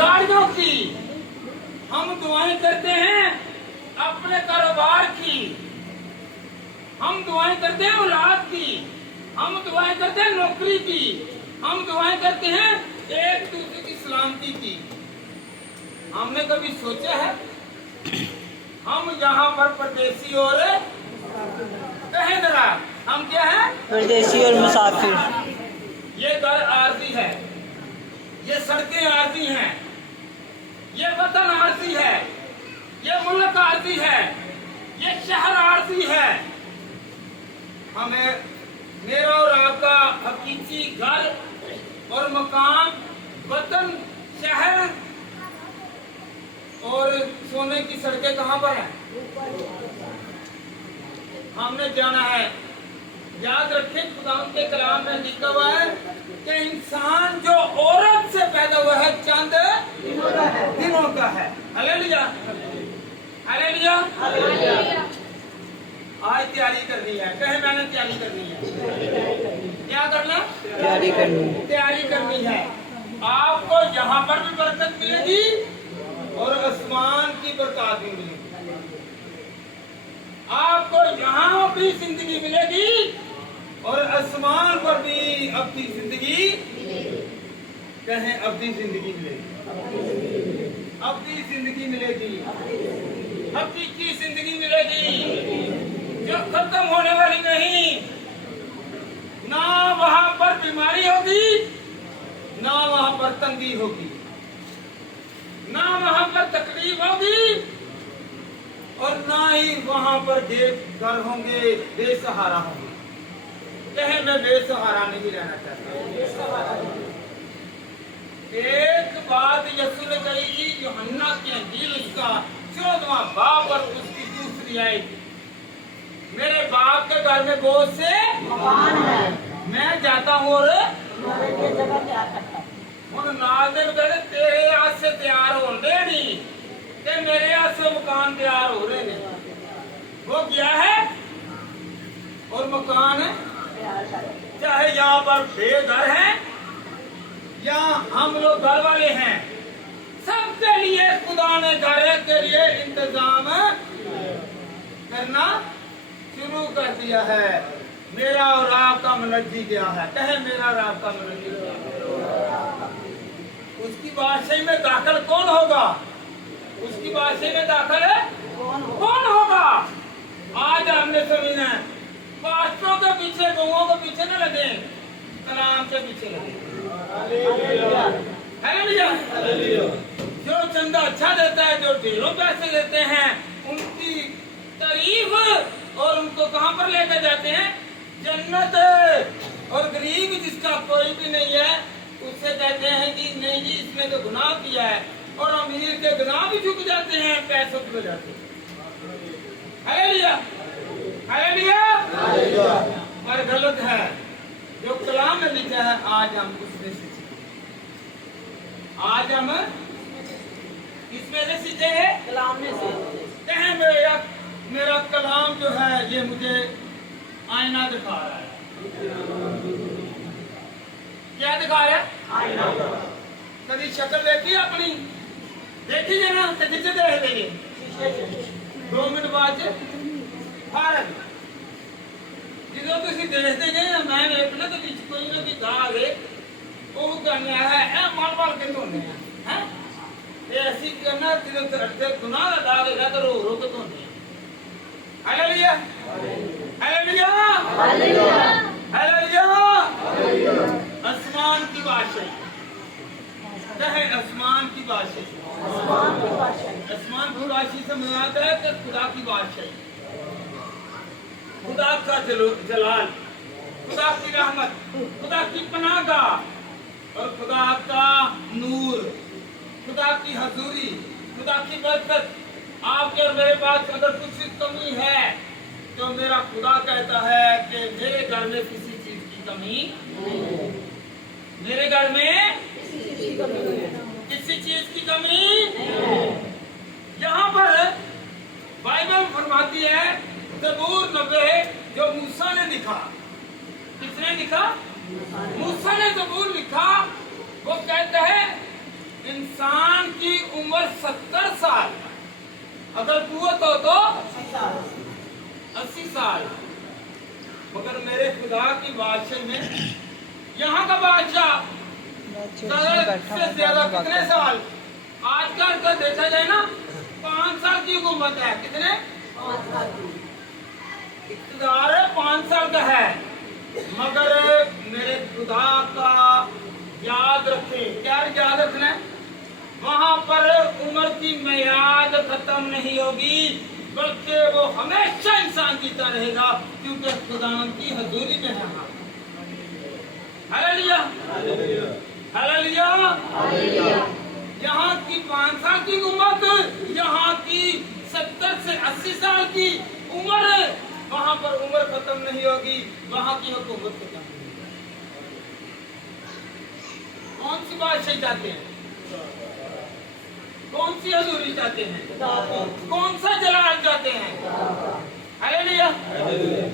गाड़ियों की, हम दुआएं करते हैं अपने कारोबार की, हम दुआएं करते हैं औलाद की, हम दुआएं करते हैं नौकरी की, हम दुआएं करते हैं एक दूसरे की सलामती की। हमने कभी सोचा है हम यहाँ पर परदेसी और कहें जरा हम क्या है? परदेसी और मुसाफिर। ये घर आरती है, ये सड़कें आरती हैं, ये वतन आरती है, ये मुल्क आरती है, ये शहर आरती है। हमें मेरा और आपका हकीकी घर और मकान, वतन, शहर और सोने की सड़कें कहाँ पर हैं? हमने जाना है। याद रखें खुदा के कलाम में लिखा हुआ है कि इंसान जो औरत से पैदा हुआ है चंद दिनों का है। Hallelujah, hallelujah. आज तैयारी करनी है, कहे मैंने तैयारी करनी है। क्या करना? तैयारी करनी। तैयारी करनी है। आपको यहाँ पर भी बरकत मिलेगी और आसमान की बरकत भी मिलेगी। आपको यहाँ भी जिंदगी मिलेगी और आसमान पर भी अपनी जिंदगी, कहें अपनी जिंदगी मिलेगी, अपनी जिंदगी मिलेगी, हकीकी जिंदगी मिलेगी जो खत्म होने वाली नहीं। ना वहां पर बीमारी होगी, ना वहां पर तंगी होगी, ना वहां पर तकलीफ होगी और ना ही वहां पर घर होंगे बेसहारा होंगे। कहे मैं बेसहारा नहीं रहना चाहता। एक बात यीशु ने कही थी, यूहन्ना की इंजील उसका 14वां बाब और उसकी दूसरी आयत, मेरे बाप के घर में बहुत से मकान है, मैं जाता हूँ और उन नाज़िर कहते तेरे हाथ से तैयार हो रेडी ते मेरे हाथ से मकान तैयार हो रहे हैं। वो क्या है और मकान है, चाहे यहाँ पर बेघर है या हम लोग घर वाले हैं, सबके लिए खुदा ने घर के लिए इंतजाम करना शुरू कर दिया है। मेरा और आपका मुनज्जी क्या है? कहे मेरा और आपका मुनज्जी क्या है? उसकी बादशाही में दाखिल कौन होगा? उसकी बादशाही में दाखिल कौन होगा? आज हमने समझना है, पास्टरों के पीछे, गौओं के पीछे न लगे, कलाम के पीछे लगे। हालेलुया। जो चंदा अच्छा देता है, जो ढेरों पैसे देते हैं, उनकी तारीफ और उनको कहां पर लेकर जाते हैं? जन्नत। और गरीब जिसका कोई भी नहीं है उससे कहते हैं कि नहीं जी इसने तो गुनाह किया है, और अमीर के गुनाह भी झुक जाते हैं, पैसों की वजह से। Hallelujah, hallelujah. पर गलत है जो कलाम में लिखा है। आज हम उसमें से आज हम इसमें से सीखे हैं, कलाम में से। कहें मेरा कलाम जो है ये मुझे आईना दिखा रहा है। क्या दिखा रहा है? आईना। कभी शक्ल देखी अपनी? देखी है ना? किसे देख लेंगे 2 मिनट बाद भारत जो तुम देखते गए मैं देखना तो कोई ना कोई दाग है वो करना है माल माल के धोने हैं। ऐसी करना गुनाह का दाग है तो रो रो के धोने। Hallelujah, hallelujah, hallelujah. आसमान की बादशाही, कहे आसमान की बादशाही। आसमान की बादशाही से मिलाता है कि खुदा की बादशाही, खुदा का जलाल, खुदा की रहमत, खुदा की पनाहगाह और खुदा का नूर, खुदा की हजूरी, खुदा की बरकत। आपके और मेरे पास अगर कुछ कमी है तो मेरा खुदा कहता है कि मेरे घर में किसी चीज की कमी नहीं, मेरे घर में किसी चीज की कमी नहीं। यहाँ पर बाइबल फरमाती है ज़बूर 90 जो मूसा ने लिखा। किसने लिखा? मूसा ने ज़बूर लिखा। वो कहता है इंसान उम्र 70 साल, अगर कुव्वत हो तो 80 साल। मगर मेरे खुदा की बादशाही में यहाँ का बादशाह से ज्यादा कितने साल? आजकल का देखा जाए ना 5 साल की हुकूमत है। कितने? इक़्तिदार है 5 साल का है। मगर मेरे खुदा का याद रखें। क्या याद रखना है? वहां पर उम्र की मियाद खत्म नहीं होगी, बल्कि वो हमेशा इंसान जीता रहेगा, क्योंकि खुदा की हजूरी में है। Hallelujah, hallelujah. यहाँ की 5 साल की उम्र, यहाँ की 70 से 80 साल की उम्र, वहां पर उम्र खत्म नहीं होगी, वहां की हुकूमत खत्म नहीं होगी। कौन सी बादशाही चाहते हैं? कौन सी हजूरी चाहते हैं? कौन सा जलाल चाहते हैं? हालेलुया।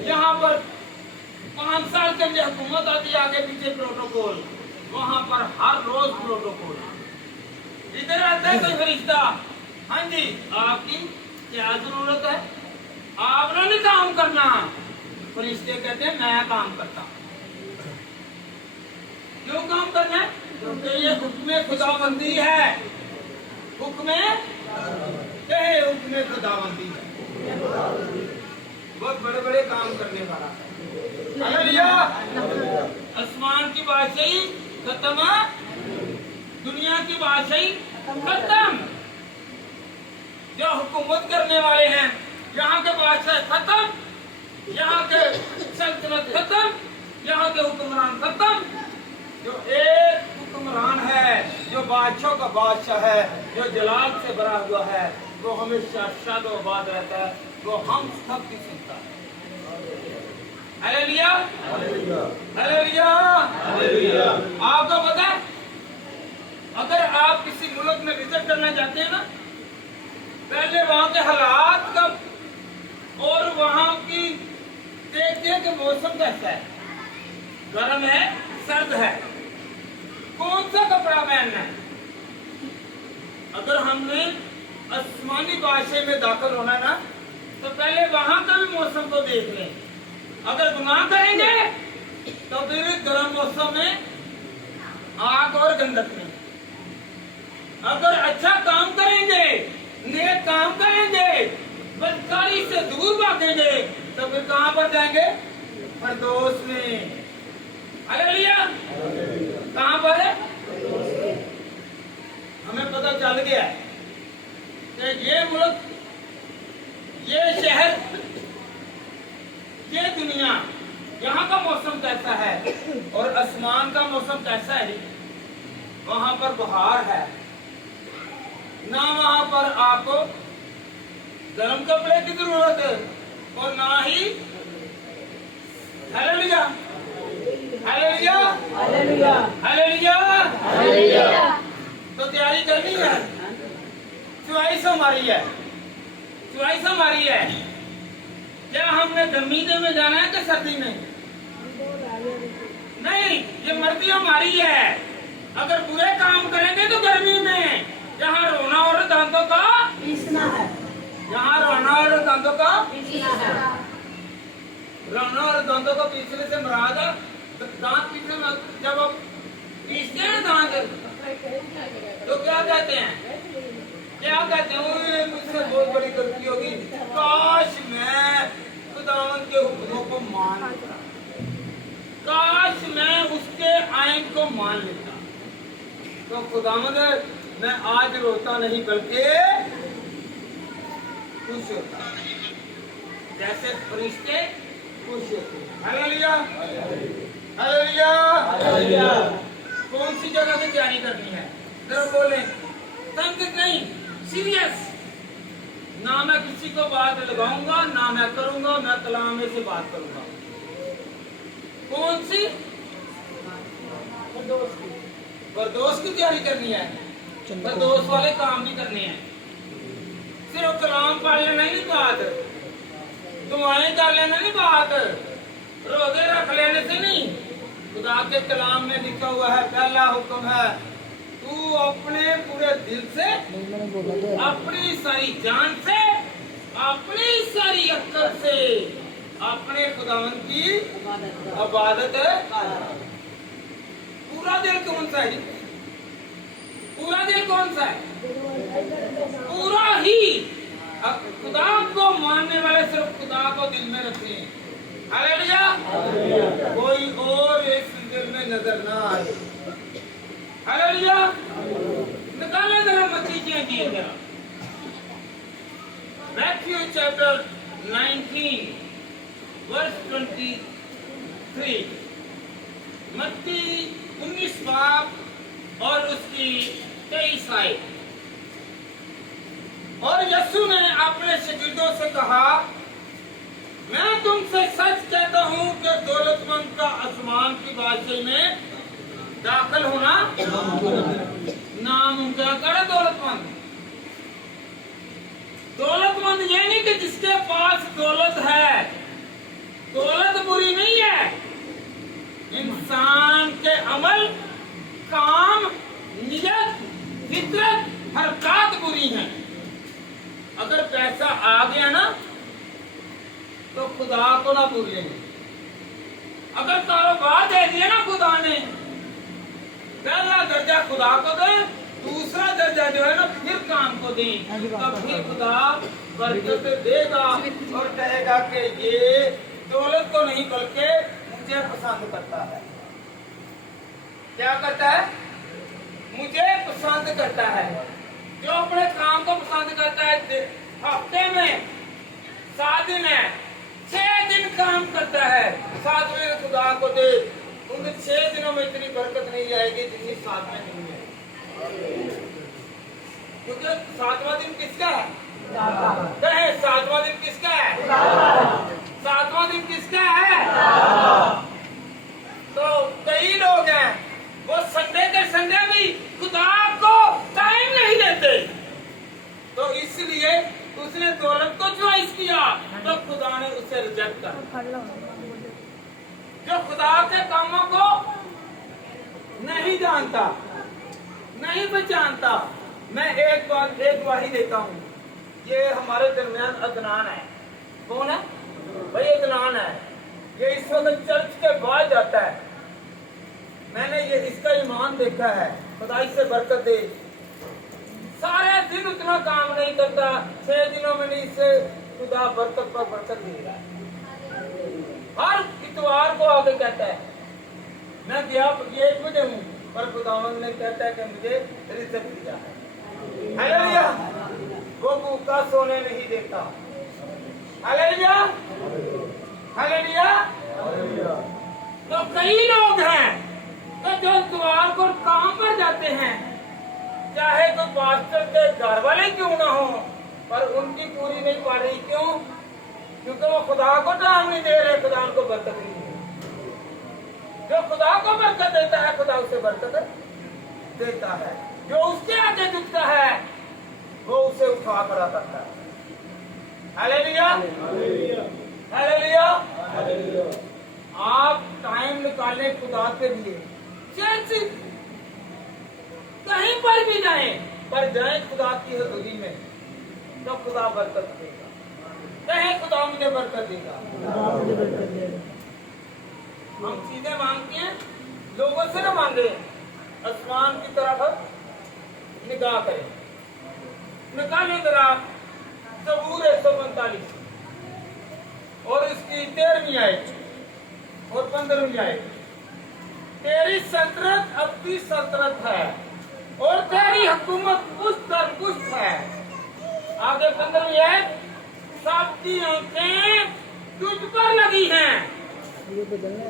यहाँ पर 5 साल के लिए हुकूमत आती है, आगे पीछे प्रोटोकॉल, वहां पर हर रोज प्रोटोकॉल। इधर आता है कोई फरिश्ता, हाँ जी आपकी क्या जरूरत है? आपने नहीं काम करना। फरिश्ते कहते हैं मैं काम करता हूँ। क्यों काम करना है? क्योंकि ये हुक्म खुदाबंदी है। हुक्म खुदाबंदी है। बहुत बड़े बड़े काम करने वाला है। हालेलुया। आसमान की बादशाही खत्म, दुनिया की बादशाही खत्म। जो हुकूमत करने वाले हैं, यहाँ के बादशाह खत्म, यहाँ के सल्तनत खत्म, यहाँ के हुक्मरान खत्म। जो एक हुक्मरान है, जो बादशाह का बादशाह है, जो जलाल से भरा हुआ है, वो हमेशा शादोबाद रहता है, वो हम सब की सुनता है। Hallelujah, hallelujah, hallelujah. आपको पता है, अगर आप किसी मुल्क में विजिट करना चाहते हैं ना, पहले वहां के हालात का और वहां की देखते हैं कि मौसम कैसा है, गर्म है, सर्द है, कौन सा कपड़ा पहनना है। अगर हमने आसमानी बादशाह में दाखिल होना है ना, तो पहले वहां का भी मौसम को देख लें। अगर गुनाह करेंगे तो फिर गर्म मौसम में आग और गंधक में, अगर अच्छा काम करेंगे, नेक काम करेंगे, बदकारी से दूर भागेंगे, तो फिर कहां पर जाएंगे? फिरदौस में। हालेलुया। कहां पर है? हमें पता चल गया कि ये मुल्क, ये शहर, ये दुनिया, यहाँ का मौसम कैसा है और आसमान का मौसम कैसा है। वहां पर बहार है ना, वहां पर आपको गर्म कपड़े की जरूरत है और ना ही। Hallelujah, hallelujah, hallelujah, hallelujah, hallelujah. तो तैयारी करनी है। चॉइस हमारी है, चॉइस हमारी है। क्या हमने गर्मी में जाना है कि सर्दी में? नहीं, ये मर्जी हमारी है। अगर बुरे काम करेंगे तो गर्मी में, जहाँ रोना और दांतों का पीसना है, जहाँ रोना और दांतों का पीसना है। रोना और दांतों को पीसने से मुराद है दांत पीसने में, जब आप पीसते हैं दांत तो क्या कहते हैं? क्या कहते हैं? मुझसे बहुत बड़ी गलती होगी, काश मैं खुदावंद के हुक्मों को मान लेता, काश मैं उसके आइन को मान लेता। तो खुदावंद मैं आज रोता नहीं बल्कि खुश होता, जैसे फरिश्ते खुश होते। Hallelujah, hallelujah, hallelujah. कौन सी जगह की तैयारी करनी है? जरा बोले, तंग नहीं, सीरियस। ना मैं किसी को बात लगाऊंगा, ना मैं करूंगा, मैं कलामे से बात करूंगा। कौन सी? फिरदौस की तैयारी करनी है। फिरदौस वाले काम भी करने हैं। सिर्फ कलाम पढ़ लेना ही नहीं बात, दुआएं कर लेना नहीं बात, रोजे रख लेने से नहीं। खुदा के कलाम में लिखा हुआ है, पहला हुक्म है तू अपने पूरे दिल से, अपनी सारी जान से, अपनी सारी अक्ल से अपने खुदावंद की इबादत पूरा दिल कौन सा है? पूरा दिल कौन सा है? पूरा ही। खुदा को मानने वाले सिर्फ खुदा को दिल में रखते हैं। हालेलुया। कोई और इस दिल में नजर ना आए। हालेलुया। निकाले जरा मत्ती की इंजील जरा, मैथ्यू चैप्टर 19 वर्स 23। मत्ती 19 बाब और उसकी 23 आयत। और यीशु ने अपने शागिर्दों से कहा, मैं तुमसे सच कहता हूं कि दौलतमंद का आसमान की बादशाही में दाखिल होना नामुमकिन है। दौलतमंद, दौलतमंद ये नहीं कि जिसके पास दौलत है। दौलत बुरी नहीं है। इंसान के अमल, काम, नियत, फितरत, हरकत बुरी है। अगर पैसा आ गया ना तो खुदा को ना भूलेंगे। अगर कारोबार दे दिया ना खुदा ने, पहला दर्जा खुदा को दे, दूसरा दर्जा जो है ना फिर काम को दे, तब फिर खुदा बरकत देगा और कहेगा कि ये दौलत को नहीं बल्कि मुझे पसंद करता है। क्या करता है? मुझे पसंद करता है। जो अपने काम को पसंद करता है, हफ्ते में 7 दिन है, 6 दिन काम करता है, 7वें खुदा को दे। उन 6 दिनों में इतनी बरकत नहीं आएगी जितनी 7वें दिन में। क्योंकि 7वां दिन किसका है? कहे 7वां दिन किसका है? 7वां दिन किसका है? तो कई लोग हैं वो संडे के संडे भी खुदा को टाइम नहीं देते, तो इसलिए उसने दौलत को चॉइस किया तो खुदा ने उसे रिजेक्ट कर। जो खुदा के कामों को नहीं जानता, नहीं पहचानता। मैं एक गवाही देता हूँ। ये हमारे दरमियान अदनान है। कौन है भाई? अदनान है। ये इस वक्त चर्च के बाद जाता है। मैंने ये इसका ईमान देखा है। खुदा इससे बरकत दे। सारे दिन उतना काम नहीं करता, 6 दिनों में नहीं से खुदा बरकत पर बरकत दे रहा है। हर इतवार को आगे कहता है मैं गया 1 बजे हूँ, पर खुदावंद ने कहता है कि मुझे रिजेक्ट किया है। हालेलुया। वो भूखा सोने नहीं देता। हालेलुया। हालेलुया। तो कई लोग हैं तो जो इतवार को काम पर जाते हैं, चाहे तो पास्टर के घर वाले क्यों ना हो, पर उनकी पूरी नहीं पा रही। क्यों? क्योंकि वो खुदा को टाइम नहीं दे रहे, खुदा उनको बरकत नहीं दे। जो खुदा को बरकत देता है, खुदा उसे बरकत देता है। जो उसके आगे झुकता है वो उसे उठा कर करता है। हालेलुया। हालेलुया। आप टाइम निकालें खुदा के लिए। कहीं पर भी जाएं, पर जाएं खुदा की हजूरी में, तो खुदा बरकत देगा। कहें खुदा मुझे बरकत देगा। हम सीधे मांगते हैं, लोगों से न मांगे। आसमान की तरफ निगाह करें। निकालें जरा ज़बूर 145 और इसकी 13वीं आयत और 15वीं आयत। तेरी सल्तनत अब की सल्तनत है और तेरी हुकूमत पुश्त दर पुश्त है। आगे 15वीं आयत। सबकी आंखें तुझ पर लगी हैं,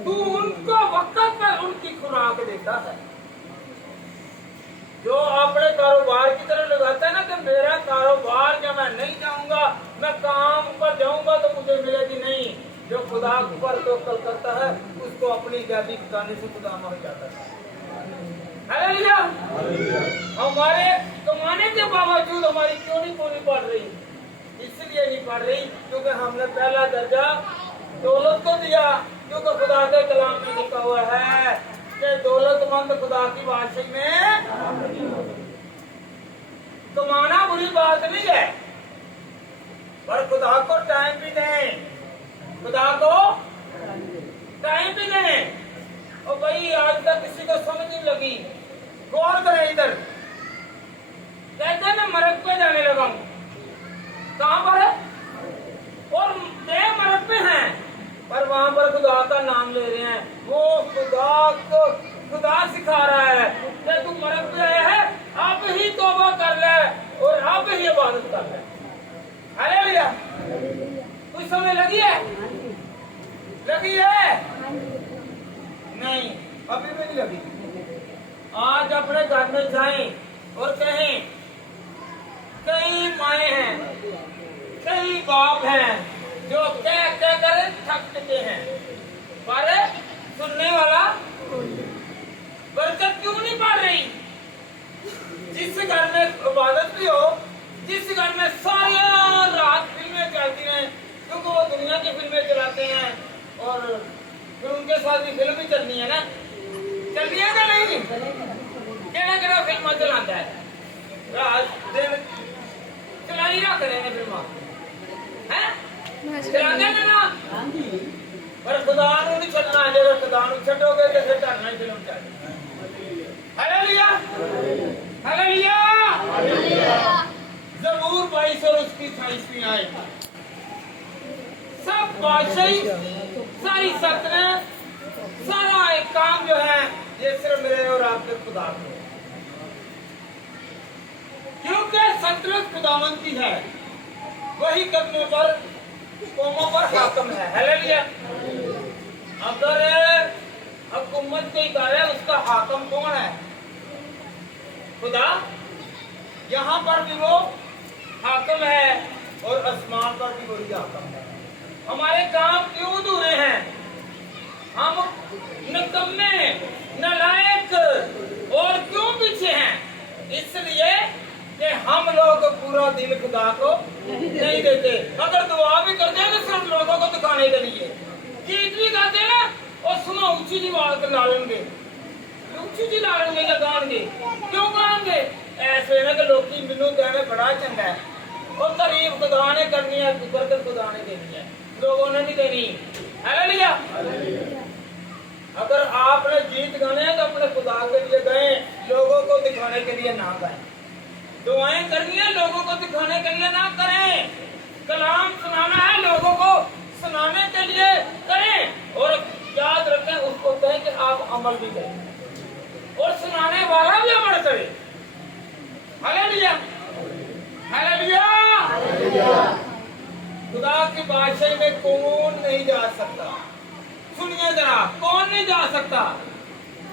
तू उनको वक्त पर उनकी खुराक देता है। जो अपने कारोबार की तरफ लगाता है ना कि मेरा कारोबार जब मैं नहीं जाऊंगा, मैं काम पर जाऊंगा तो मुझे मिलेगी नहीं। जो खुदा पर तवक्कुल करता है उसको अपनी जाति खजाने से खुदा मिल जाता है। हालेलुया। हमारे कमाने के बावजूद हमारी क्यों नहीं पूरी पड़ रही? इसलिए नहीं पड़ रही क्योंकि हमने पहला दर्जा दौलत को दिया। क्योंकि खुदा के कलाम में लिखा हुआ है कि दौलतमंद खुदा की बादशाही में कमाना बुरी बात नहीं है, पर खुदा को टाइम भी दें, खुदा को टाइम भी दें। और भाई आज तक किसी को समझ नहीं लगी, गौर करें इधर। कहते हैं मैं मरद पे जाने लगा हूं, कहां पर है? और वे मरद पे हैं, पर वहां पर खुदा का नाम ले रहे हैं। वो खुदा को खुदा सिखा रहा है कि तू मरद पे आया है, अब ही तौबा कर ले और अब ही इबादत कर ले। हालेलुया। कुछ समय लगी है? लगी है? नहीं, अभी भी नहीं लगी। आज अपने घर में जाएं और कहें, कई माए हैं, कई बाप हैं जो कह कह कर थक चुके हैं, पर सुनने वाला बरकत क्यों नहीं पड़ रही? जिस घर में इबादत भी हो, जिस घर में सारी रात फिल्में चलती हैं, क्योंकि वो दुनिया की फिल्में चलाते हैं और फिर उनके साथ भी फिल्म ही चलनी है ना, चल रही है क्या नहीं? केड़ा केड़ा फिल्म चलाता है, रात दिन चला ही रख रहे हैं फिल्म है, चलाते हैं ना। पर खुदा नूं नहीं छड्डना, जे खुदा नूं छड्डोगे तो फिर धरना ही फिल्म चल। Hallelujah, hallelujah. ज़बूर 22 और उसकी 28वीं आयत, सब बादशाही, सारी सल्तनत, सारा एक काम जो है ये सिर्फ मेरे और आपके खुदा को, क्योंकि सल्तनत खुदावंद की है, वही कदमों पर कौमों पर हाकम है। हालेलुया। अगर हुकूमत कोई करे उसका हाकम कौन है? खुदा। यहाँ पर भी वो हाकम है और आसमान पर भी वही हाकम है। हमारे काम क्यों अधूरे हैं? हम निकम्मे, नालायक और क्यों पीछे हैं? इसलिए कि हम लोग पूरा दिल खुदा को नहीं देते। अगर दुआ भी करते हैं तो सिर्फ लोगों को दिखाने के लिए, गीत भी गाते हैं ना और सुनो ऊंची जी आवाज ला लेंगे, ऊंची जी ला लेंगे या गाएंगे। क्यों गाएंगे? ऐसे ना कि लोग मैनू कहने बड़ा चंगा है और तारीफ खुदा ने करनी है, बरकत खुदा ने देनी है, लोगों ने नहीं देनी। हालेलुया। अगर आपने गीत गाने हैं तो अपने खुदा के लिए गाएं, लोगों को दिखाने के लिए ना गाएं। दुआएं करनी है, लोगों को दिखाने के लिए ना करें। कलाम सुनाना है, लोगों को सुनाने के लिए करें। और याद रखें, उसको कहें कि आप अमल भी करें और सुनाने वाला भी अमल करे। Hallelujah, hallelujah. खुदा की बादशाही में कौन नहीं जा सकता? सुनिए जरा, कौन नहीं जा सकता?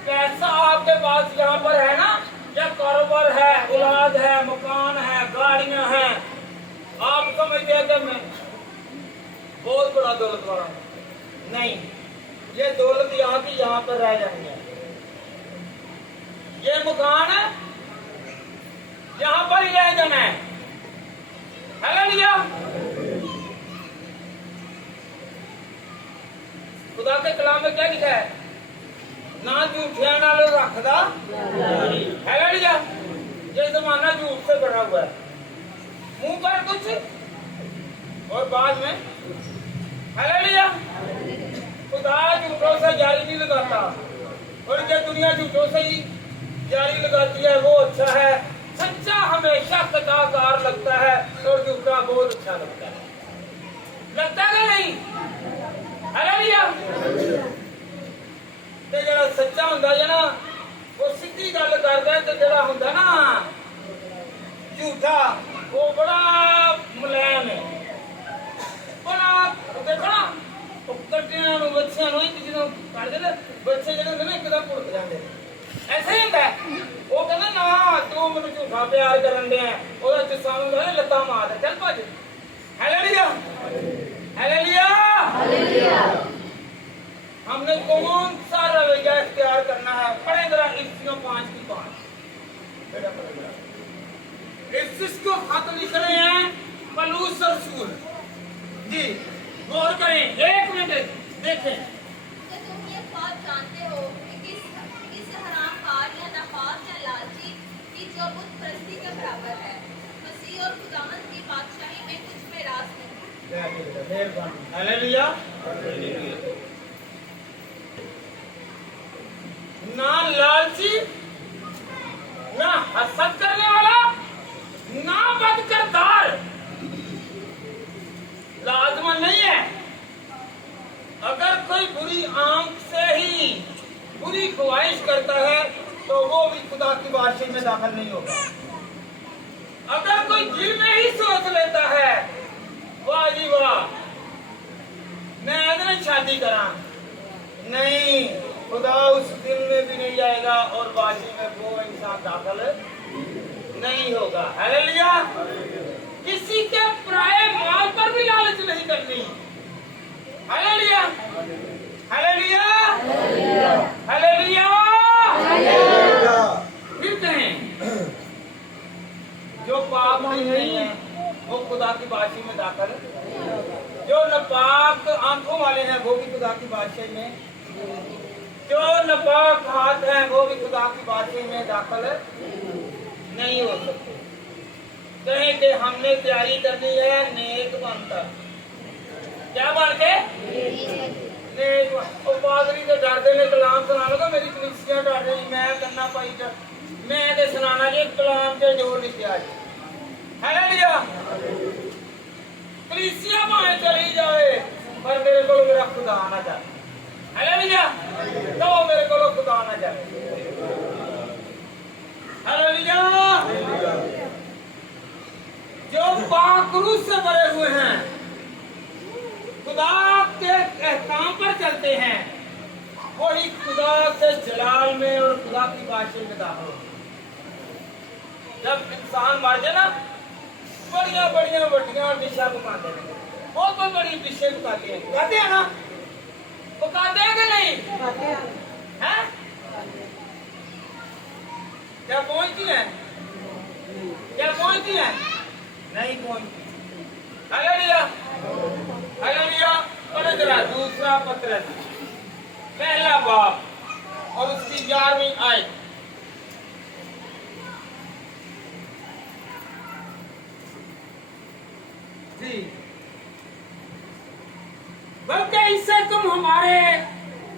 पैसा आपके पास यहाँ पर है ना, या कारोबार है, औलाद है, मकान है, गाड़ियां हैं, आप समझते हैं कि मैं बहुत बड़ा दौलत वाला हूं। नहीं, ये दौलत यहाँ की यहाँ पर रह जानी है। ये मकान है यहाँ पर ही रह जाना है। हालेलुया। खुदा के कलाम में क्या लिखा है? ना झूठिया नाल रखदा। हालेलुया। ये जमाना झूठ से भरा हुआ है, मुंह पर कुछ और बाद में। हालेलुया। खुदा झूठों से जारी नहीं लगाता, और ये दुनिया झूठों से ही जारी लगाती है। वो अच्छा है, सच्चा हमेशा कदाकार लगता है और झूठा बहुत अच्छा लगता है। लगता है नहीं? हालेलुया। ते जरा सच्चा हुंदा है ना, वो सीधी गल करदा है, ते जरा हुंदा ना झूठा, वो बड़ा मुलायम है, बड़ा। देखो ना कट्टियां नूं बच्चियां नूं ਜਦੋਂ ਕਰਦੇ ਨੇ ਬੱਚੇ ਜਿਹੜੇ ਹੁੰਦੇ ਨੇ ਇੱਕਦਮ ਭੁੱਲ ਜਾਂਦੇ ਨੇ। ऐसे ही ਹੁੰਦਾ है। वो कहंदा ना तू मैनूं झूठा प्यार करन दे, ਉਹਦਾ ਚੁੱਸਾ ਹੁੰਦਾ है, ਲੱਤਾਂ ਮਾਰ ਚੱਲ ਭੱਜ। Hallelujah, hallelujah, hallelujah. हमने कौन सा रवैया इख्तियार करना है? पढ़े जरा इफ्सियों 5:5। इफ्सिस को खत लिख रहे हैं पौलुस रसूल जी, गौर करें, 1 मिनट देखें। तुम ये बात जानते हो कि हालेलुया। ना लालची, ना हसद करने वाला, ना बदकिरदार, लाजमन नहीं है। अगर कोई बुरी आंख से ही बुरी ख्वाहिश करता है तो वो भी खुदा की बादशाही में दाखिल नहीं होगा। अगर कोई दिल में ही सोच लेता है वाह जी वाह मैं अगर शादी करा, नहीं, खुदा उस दिल में भी नहीं जाएगा और बादशाही में वो इंसान दाखिल नहीं होगा। हालेलुया। किसी के पराये माल पर भी लालच नहीं करनी। Hallelujah, hallelujah, hallelujah. फिर कहें जो पाप नहीं है वो खुदा की बादशाही में दाखिल, जो नापाक आंखों वाले हैं वो भी खुदा की बादशाही में, जो नापाक हाथ हैं वो भी खुदा की बादशाही में दाखिल नहीं हो सकते। कहें कि हमने तैयारी करनी है नेक बनकर, क्या बन के नेक। और पादरी के डरते ने कलाम सुना लगा, मेरी कलीसियां डर रही, मैं करना पाई मैं ते सुनाना जी कलाम से जोर लिखा जी। हालेलुया। कलीसिया भावे चली जाए पर मेरे को मेरा खुदा ना जाए। हालेलुया। तो मेरे को खुदा ना जाए। हालेलुया। जो पाकरू से भरे हुए हैं, खुदा के एहकाम पर चलते हैं, वही खुदा के जलाल में और खुदा की बादशाही में दाखिल होते हैं। जब इंसान मर जाए ना, बढ़िया बढ़िया वटियां डिशा पकाते हैं, बहुत बहुत बड़ी डिशे पकाते हैं, पकाते हैं ना, पकाते हैं कि नहीं? हैं? क्या पहुंचती है? क्या पहुंचती है? नहीं पहुंचती। Hallelujah, hallelujah. और जरा दूसरा पत्र पहला बाप और उसकी 11वीं आयत। जी, बल्कि इससे तुम हमारे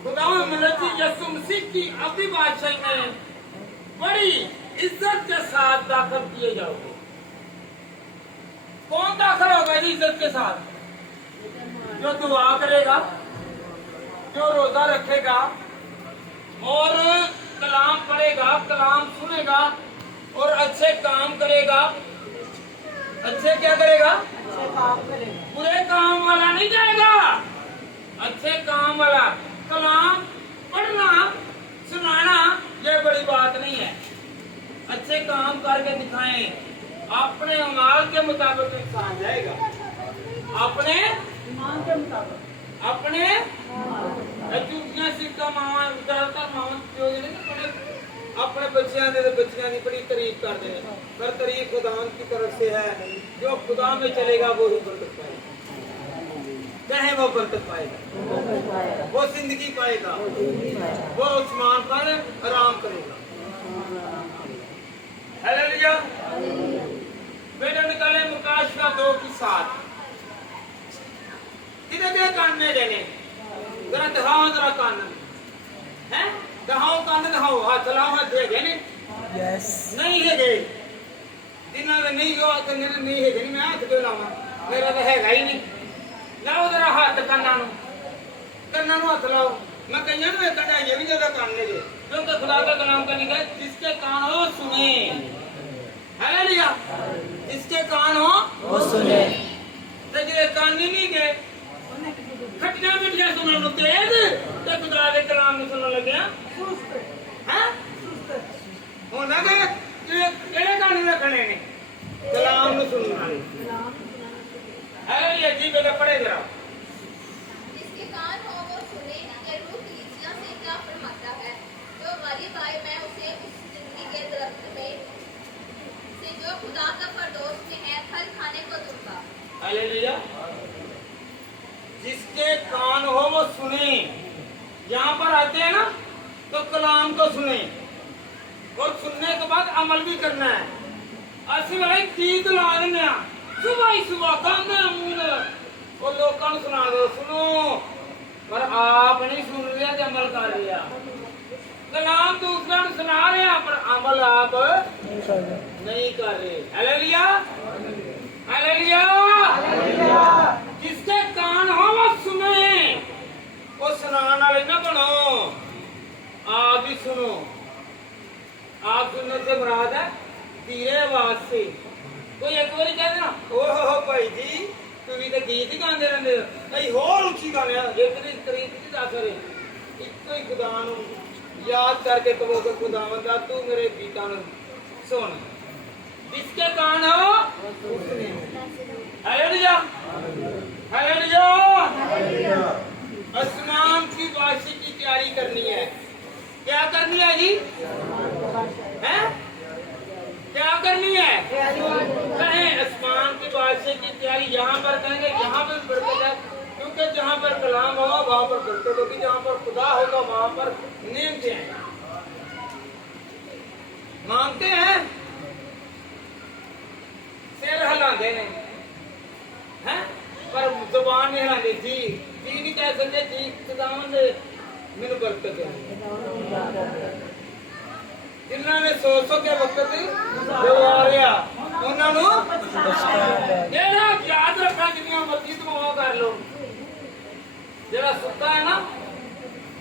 खुदा यीशु मसीह की अब्दी बादशाही में बड़ी इज्जत के साथ दाखिल किए जाओगे। कौन दाखिल होगा जी इज्जत के साथ? जो दुआ करेगा, जो रोजा रखेगा और कलाम पढ़ेगा, कलाम सुनेगा और अच्छे काम करेगा। अच्छे क्या करेगा? अच्छे काम करेगा। बुरे काम वाला नहीं जाएगा, अच्छे काम वाला। कलाम पढ़ना सुनाना ये बड़ी बात नहीं है, अच्छे काम करके दिखाएं। अपने अमाल के मुताबिक इंसान जाएगा, अपने ईमान के मुताबिक, अपने चूटियां सिक्का मावा ज्यादातर मावा जो बड़े अपने बच्चियां की बड़ी तारीफ करते हैं, पर तारीफ खुदा की तरफ से है। जो खुदा में चलेगा वो ही बरकत पाएगा। चाहे वो बरकत पाएगा, वो जिंदगी पाएगा, वो उस्मान पर आराम करेगा। हालेलुया। बेटा निकाले मुकाशवा 2:7। किधर कान में देने जरा दिखाओ, जरा कान है दिखाओ, कान दिखाओ, हाथ चलाओ, हाथ देखे नहीं है गए जिन्हों ने नहीं हुआ तो नहीं है नहीं, मैं हाथ क्यों लावा, मेरा तो है ही नहीं। लाओ जरा हाथ कन्ना हाथ लाओ। मैं कहीं ना कहना ये भी ज्यादा कान ले, क्योंकि खुदा का कलाम का लिखा है जिसके कान हो सुने। हालेलुया। जिसके कान हो वो सुने। तो जो कान नहीं गए खटिया मिटिया सुनने तेज तो खुदा के कलाम में सुनने लगे होना केड़े गाने रखने ने कलाम में सुनने वाले। हालेलुया जी। बेटा पढ़े जरा। जिसके कान हो वो सुने, ये रूह कलीसिया से क्या फरमाता है। जो गरीब आए मैं उसे उस जिंदगी के दरख्त में से जो खुदा का फरदौस में है फल खाने को दूंगा। हालेलुया। जिसके कान हो वो सुने। यहाँ पर आते हैं ना तो कलाम को सुने और सुनने के बाद अमल भी करना है। असि वाले गीत ला देने सुबह ही सुबह गाने मुंह वो लोगों को सुना दो, सुनो, पर आप नहीं सुन रहे, अमल कर रहे हैं। कलाम दूसरा सुना रहे हैं, पर अमल आप नहीं कर रहे। Hallelujah, hallelujah. जिसके कान हो वो सुने, वो सुनाने वाले ना बनो, आप भी सुनो। आप सुनने से मुराद है धीरे आवाज से। कोई एक बार कहते ना, ओहो भाई जी तुम तो गीत ही गाते रहते हो, नहीं होर उची गाने एक करीब की दस रहे एक ही खुदा नूं याद करके कहो कि खुदावंदा तू मेरे गीतां नूं सुन। जिसके कान हो हालेलुया, हालेलुया। आसमान की वासी की तैयारी करनी है। क्या करनी है जी? हैं? क्या करनी है? कहें आसमान की बादशाह की तैयारी। यहाँ पर कहेंगे, यहाँ पर बरकत है, क्योंकि जहाँ पर कलाम होगा वहाँ पर बरकत होगी, जहाँ पर खुदा होगा वहाँ पर नेमते हैं, मांगते हैं, सिर हिलाते हैं, हैं? पर जुबान नहीं हिलाते। जी नहीं कह सकते, जी खुदावंद मैनू बरकत है। जिन्होंने 100 के वक्त दवारिया उन्होंने याद रखना, जिन्नियां मर्जी दुआ कर लो। जरा सुता है ना,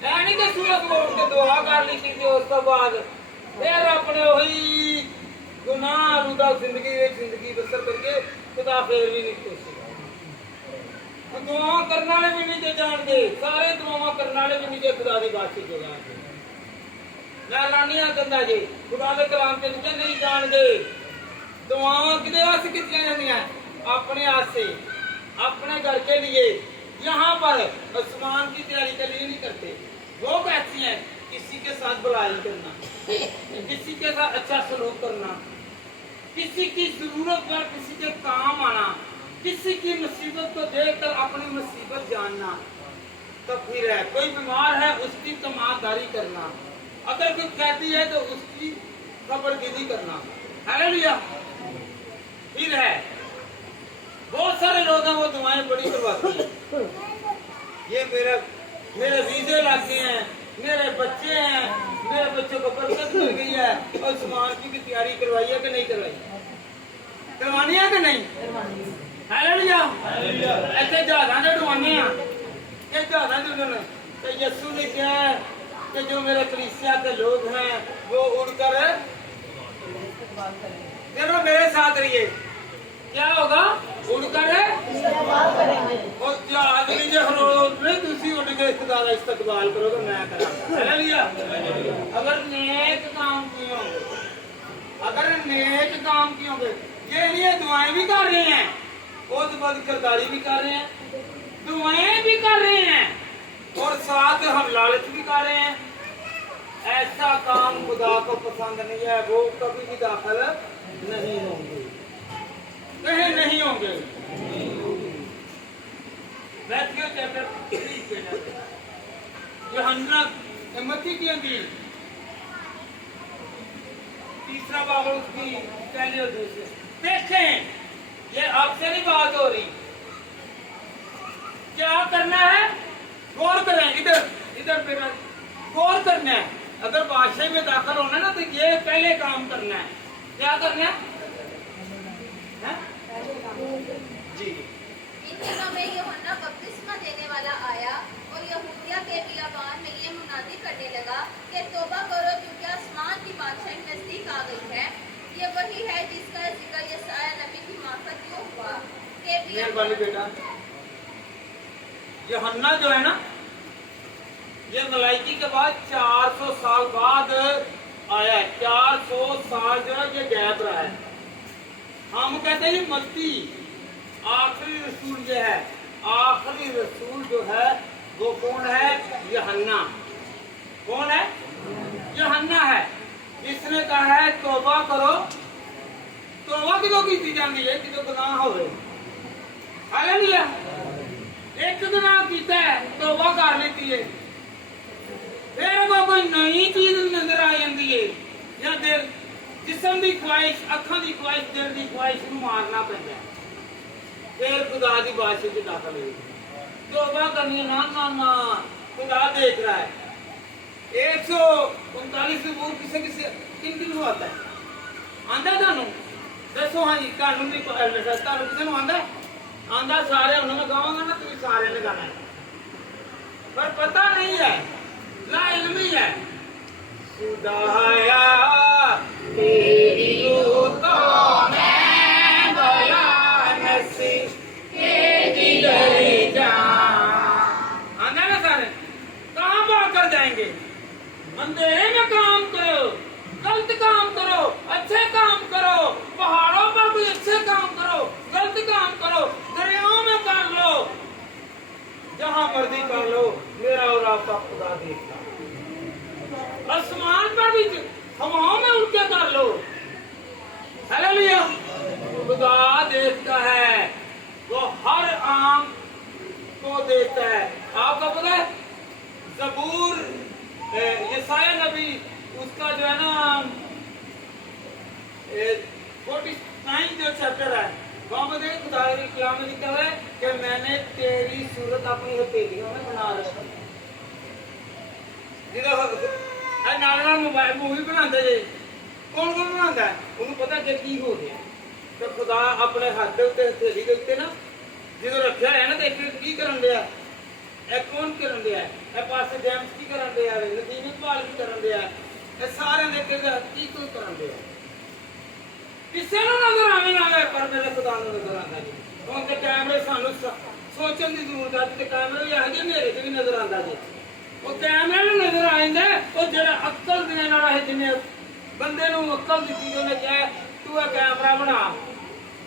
ऐ नहीं कि सूरज को उठ के दुआ कर ली थी, उस तो बाद फिर अपने वही गुनाह आलूदा जिंदगी बसर करके खुदा फिर भी नहीं खुश। दुआ करने वाले भी नहीं जानते, सारे दुआ करने वाले भी नहीं खुदा की बातचीत को जानते। मैं लानिया कहता जी खुदा के कलाम के नीचे नहीं जानते। दुआवां किदे वास्ते कीतियां जांदियां? अपने वास्ते, अपने घर के लिए। यहाँ पर आसमान की तैयारी के लिए नहीं करते। वो कहती हैं किसी के साथ भलाई करना, किसी के साथ अच्छा सलूक करना, किसी की जरूरत पर किसी के काम आना, किसी की मुसीबत को देखकर अपनी मुसीबत जानना। तो फिर है कोई बीमार है उसकी तमादारी करना, अगर कोई कहती है तो उसकी खबरगिरी करना। हालेलुया। फिर है बहुत सारे लोग हैं वो दुआएं बड़ी करवाती हैं। ये मेरे वीजे लागे हैं, मेरे बच्चे हैं, मेरे बच्चों को बरकत मिल गई है, और आसमान की भी तैयारी करवाई है कि नहीं करवाई? करवानी है कि नहीं? हालेलुया। ऐसे जहाज़ां दे डुआने हैं, ये जहाज़ां दे उन्होंने तो यीशु ने क्या है कि जो मेरे कलीसिया के लोग हैं वो उड़कर चलो मेरे साथ रहिए, क्या होगा? उड़कर और जहाज नीचे नहीं तुसी उड़ के खुदा का इस्तकबाल करोगे, मैं करांगा। हालेलुया। अगर नेक काम किए, अगर नेक काम किए होंगे, ये लिए दुआएं भी कर रहे हैं, बहुत बद किरदारी भी कर रहे हैं, दुआएं भी कर रहे हैं, और साथ हम लालच भी कर रहे हैं। ऐसा काम खुदा को पसंद नहीं है, वो कभी भी दाखिल नहीं होंगे, कहीं नहीं होंगे। मैथ्यू चैप्टर 3 पे यूहन्ना मत्ती की अंजील 3 बाब उसकी पहले और दूसरे देखें। ये आपसे नहीं बात हो रही, क्या करना है? गौर करें, इधर मेरा गौर करना है। अगर बादशाह में दाखिल होना ना तो ये पहले काम करना है। क्या करना है? जी। इन दिनों में यूहन्ना बपतिस्मा देने वाला आया और यहूदिया के बियाबान में ये मुनादी करने लगा कि तौबा करो क्योंकि आसमान की बादशाही नजदीक आ गई है। ये वही है जिसका जिक्र यशायाह नबी की मार्फत यूं हुआ कि मेहरबानी बेटा, यूहन्ना जो है ना, ये मलाइकी के बाद 400 साल बाद आया है। 400 साल जो है ये गैप रहा है। हम कहते हैं ये मत्ती आखिरी रसूल ये है। आखिरी रसूल जो है वो कौन है? यूहन्ना। कौन है? यूहन्ना है। इसने कहा है तौबा करो। तौबा किदों की जाती है? किदों गुनाह होवे। हालेलुया। एक गुनाह कीता है तौबा कर लेती है, फिर वो कोई नई चीज नजर आ जाती है, या दिल जिस्म की ख्वाहिश, अखां की ख्वाहिश, दिल की ख्वाहिश नूं मारना पैंदा है। फिर खुदा की बादशाही में दाखिल होगी। तौबा करनी है, ना ना ना, खुदा देख रहा है। 139 सबूर किसे किसे किन किन को आता है? आंदा थानू दसो। हाँ जी, थानू भी थानू किसे आंदा आंदा? सारे उन्होंने मैं गावांगा ना, तुम सारे ने गाना है, पर पता नहीं है, ला इल्मी है। खुदाया तेरी तो मैं बयान से तेरी डरी जान। आंदा ना सारे? कहाँ भाग कर जाएंगे? अंधेरे में काम करो, गलत काम करो, अच्छे काम करो, पहाड़ों पर भी अच्छे काम करो, गलत काम करो, दरियाओं में कर लो, जहां मर्जी कर लो, मेरा और आपका खुदा देखता। आसमान पर भी हवाओं में उड़ के कर लो, हालेलुया, खुदा देखता है, वो हर आंख को देखता है। आपको पता है ज़बूर यशाया नबी उसका जो है ना 49 जो चैप्टर है, वहां पर देख खुदा की क्या में लिखा है कि मैंने तेरी सूरत अपनी हथेलियों में बना रखी। जिधर नाल मोबाइल मूवी बनाता जे, कौन कौन बनाता है? उन्हें पता कि की हो गया, तो खुदा अपने हाथ के उत्ते हथेली के उत्ते ना जो रखा है ना, देख की करन दिया, ए कौन करन दिया, ए पासे जेम्स की करन दिया, नदीम इकबाल की करन दिया, ए सारे देखे की कोई करन दिया, किसे नु नजर आवे ना आवे, पर मेरे खुदा नु नजर आंदा जी। हुण ते कैमरे सानू सोचण दी जरूरत है, ते कैमरे भी आ जे मेरे ते भी नजर आंदा जी। वो कैमरे भी नजर आंदा, वो जेड़ा अक्ल देने वाला है, जिन्हें बंदे नु अक्ल दित्ती, उन्हें कहा तू ए कैमरा बना,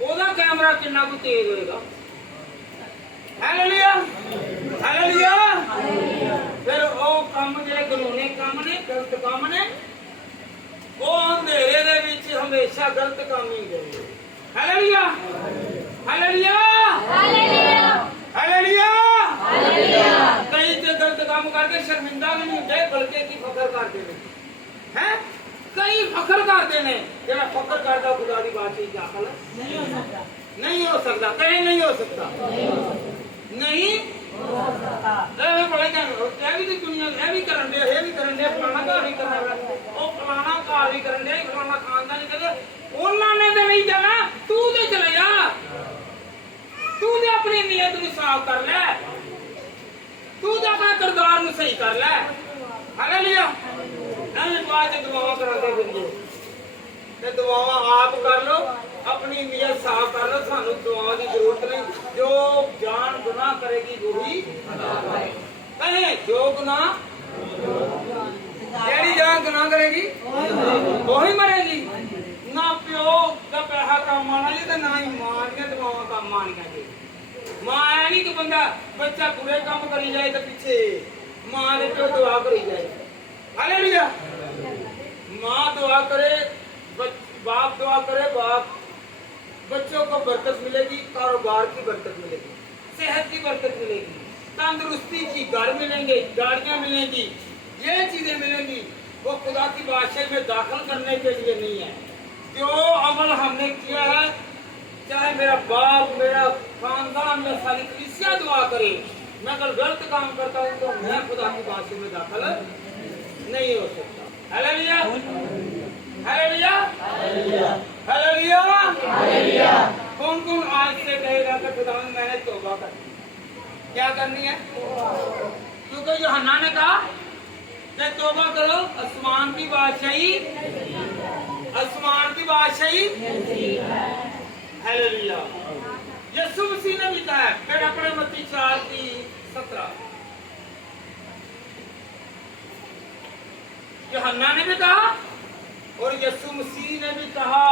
ओदा कैमरा कितना कुछ तेज होएगा। Hallelujah, hallelujah. फिर वो काम जे गलोने काम ने, गलत काम ने, वो अंधेरे दे विच हमेशा गलत काम ही करेंगे। Hallelujah, hallelujah, hallelujah, hallelujah, hallelujah. कई ते गलत काम करके शर्मिंदा भी नहीं होते, बल्कि की फखर करते हैं। कई फखर करते हैं, जेड़ा फखर करता खुदा की बादशाही दाखिल नहीं हो सकता, नहीं हो सकता, कहीं नहीं हो सकता, नहीं हो सकता। बड़े भी तो दुनिया ये भी करन दे, ये भी करन दे, फलाना घर भी करन दे, वो फलाना घर भी करन दे, फलाना खानदान ही करन, उन्होंने तो नहीं जाना, तू तो चले जा, तू तो अपनी नीयत को साफ कर ले, तू तो अपना किरदार को सही कर ले। हालेलुया। नहीं बात दुआवां कराते फिरिए, ते दुआवां आप कर लो, अपनी नीयत साफ कर लो, सानू दुआवां की जरूरत नहीं। जो जान गुनाह करेगी वही कहे, जो गुनाह जेड़ी जान गुनाह करेगी वही मरेगी। ना प्यो का पैसा काम आना जी, ना ही मां दी दुआवां काम आनियां जी। मां ऐ नहीं कि बंदा बच्चा बुरे काम करी जाए तो पीछे मां ने प्यो दुआ करी जाए। हालेलुया। मां दुआ करे, बाप दुआ करे, बाप बच्चों को बरकत मिलेगी, कारोबार की बरकत मिलेगी, सेहत की बरकत मिलेगी, तंदुरुस्ती की घर मिलेंगे, गाड़ियां मिलेंगी, ये चीजें मिलेंगी। वो खुदा की बादशाही में दाखिल करने के लिए नहीं है। जो अमल हमने किया है, चाहे मेरा बाप, मेरा खानदान में सारी कलीसिया दुआ करे, मैं अगर गलत काम करता हूँ तो मैं खुदा की बादशाही में दाखिल नहीं हो सकता। Hallelujah, hallelujah, hallelujah, hallelujah. कौन कौन आज से कहेगा कि खुदा मैंने तौबा कर, क्या करनी है? क्योंकि यूहन्ना ने कहा कि तौबा करो, आसमान की बादशाही, आसमान की बादशाही। हालेलुया। यीशु मसीह ने भी कहा, फिर अपने मत्ती 4:17 यूहन्ना ने भी कहा और यीशु मसीह ने भी कहा।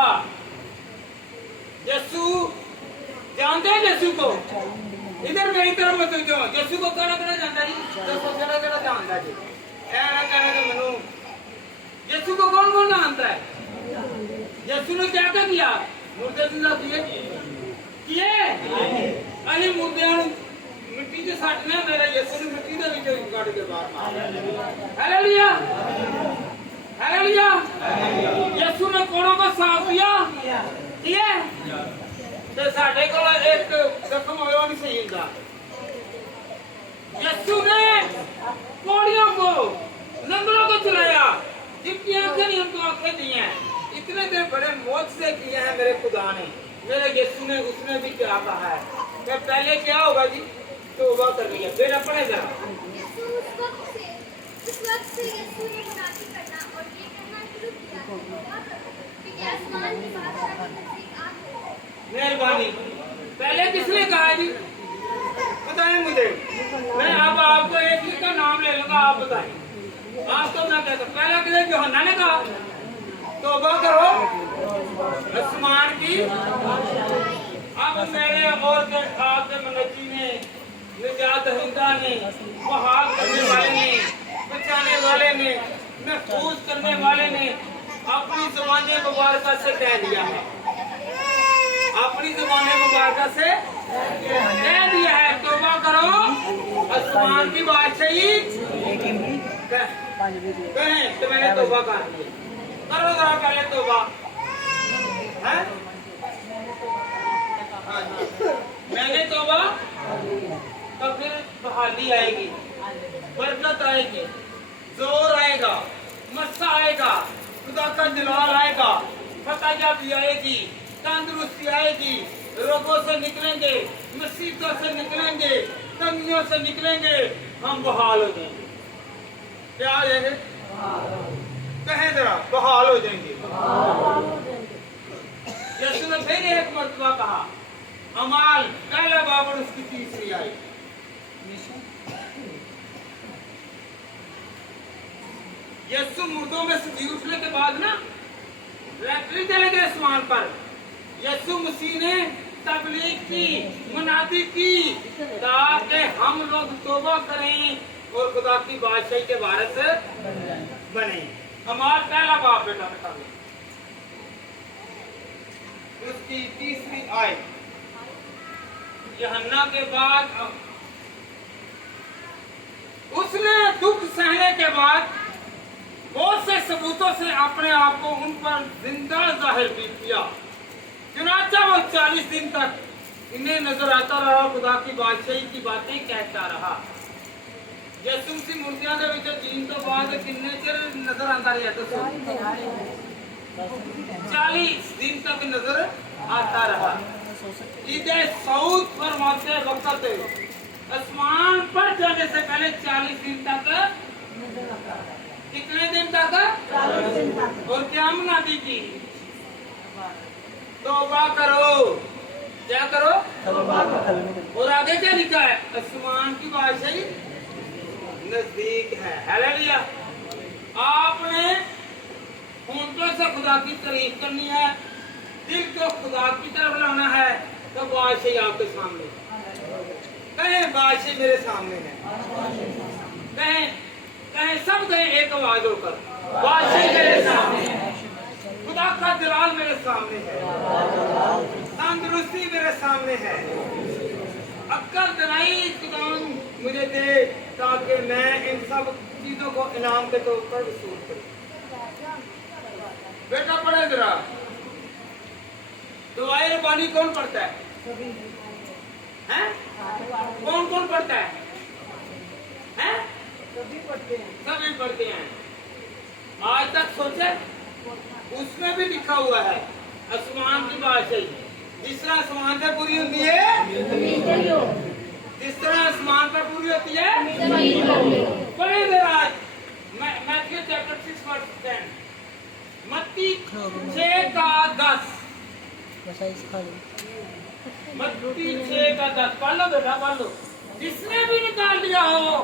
यीशु जानते हैं यीशु को, इधर मेरी तरफ मत जो यीशु को कहना जानता जी, दसो केड़ा केड़ा जानता जी, ऐ ना कहना कि मनु यीशु को कौन कौन जानता है? यीशु ने क्या क्या किया? मुर्दे जिंदा किए, अरे मुर्दे मिट्टी से सटने, मेरा यीशु ने मिट्टी के विचों कट के बाहर मारा। Hallelujah, hallelujah. यीशु ने कोड़ों को साफ किया, ते साडे कोल एक जख्म होया नहीं सही होता। यीशु ने पौड़ियों को लंगड़ों को चलाया, जिनकी आंखें नहीं उनको आंखें दी हैं। इतने दिन बड़े मौज से किए हैं मेरे खुदा ने, मेरे यीशु ने। उसने भी क्या कहा है कि पहले क्या होगा जी, तौबा करनी है। फिर अपने जरा उस वक्त से यीशु ने मुनादी करना और ये कहना शुरू किया कि आसमान की बादशाह के नजदीक आ गए। मेहरबानी। पहले किसने कहा जी, बताएं मुझे। मैं अब आपको एक ही का नाम ले लूंगा, आप बताएं। आपको मैं कहता पहला किसने, यूहन्ना ने कहा तौबा करो आसमान की। अब मेरे और के आपके मनजी ने, निजात दहिंदा ने, बहाल करने वाले ने, बचाने वाले ने, महफूज करने वाले ने अपनी ज़बान मुबारक से कह दिया है, अपनी ज़बान मुबारक से कह दिया है तौबा करो आसमान की बादशाही। कहें तो मैंने तौबा कर दी। करो जरा पहले तौबा है। मैंने तौबा, तो फिर बहाली आएगी, बरकत आएगी, जोर आएगा, मस्सा आएगा, खुदा का जलाल आएगा, फतह आएगी, तंदुरुस्ती आएगी, रोगों से निकलेंगे, मुसीबतों से निकलेंगे, तंगियों से निकलेंगे, हम बहाल हो जाएंगे। क्या हो जाएंगे? कहें जरा, बहाल हो जाएंगे। यीशु ने फिर एक मर्तबा कहा, अमाल पहला बाब और उसकी तीसरी आई। यीशु मुर्दों में से जी उठने के बाद ना रैप्टरी चले गए आसमान पर। यीशु मसीह ने तबलीग की, मुनादी की, ताकि हम लोग तौबा करें और खुदा की बादशाही के वारिस बने। हमारा पहला बाप बेटा निकाल उसकी तीसरी आय। यूहन्ना के बाद उसने दुख सहने के बाद बहुत से सबूतों से अपने आप को उन पर जिंदा जाहिर भी किया। चुनाचा वो 40 दिन तक इन्हें नजर आता रहा, खुदा की बादशाही की बातें कहता रहा। यीशु मसीह मूर्तियां दे विच जीन तो बाद किन्ने चिर नजर आंदा रहा? दसो 40 दिन तक नजर आता रहा। इधे सऊद फरमाते वक्त आसमान पर जाने से पहले 40 दिन तक, कितने दिन तक? और क्या मुनादी की? तौबा करो। क्या करो? और आगे क्या लिखा है? आसमान की बादशाही नजदीक है। हालेलुया। आपने होंठों से खुदा की तारीफ करनी है, दिल को खुदा की तरफ लाना है, तो बादशाही आपके सामने। कहें बादशाही मेरे सामने है। कहें कहें सब कहें एक आवाज होकर, बादशाही मेरे सामने है, खुदा का जलाल मेरे सामने है, तंदुरुस्ती मेरे सामने है, अक्ल दिलाई खुदा मुझे दे, ताकि मैं इन सब चीजों को इनाम के तौर पर वसूल करूं। बेटा पढ़े जरा, दुआए रब्बानी कौन पढ़ता है? हैं? कौन कौन पढ़ता है? हैं? सभी पढ़ते हैं। आज तक सोचे, उसमें भी लिखा हुआ है आसमान की बादशाही जिस तरह आसमान पर पूरी होती है, जिस तरह आसमान पर पूरी होती है। पढ़े जरा मैथ्यू चैप्टर 6 वर्स 10, मत्ती 6 का 10, मत्ती 6 का 10 पढ़ लो बेटा, पढ़ लो। जिसने भी निकाल लिया हो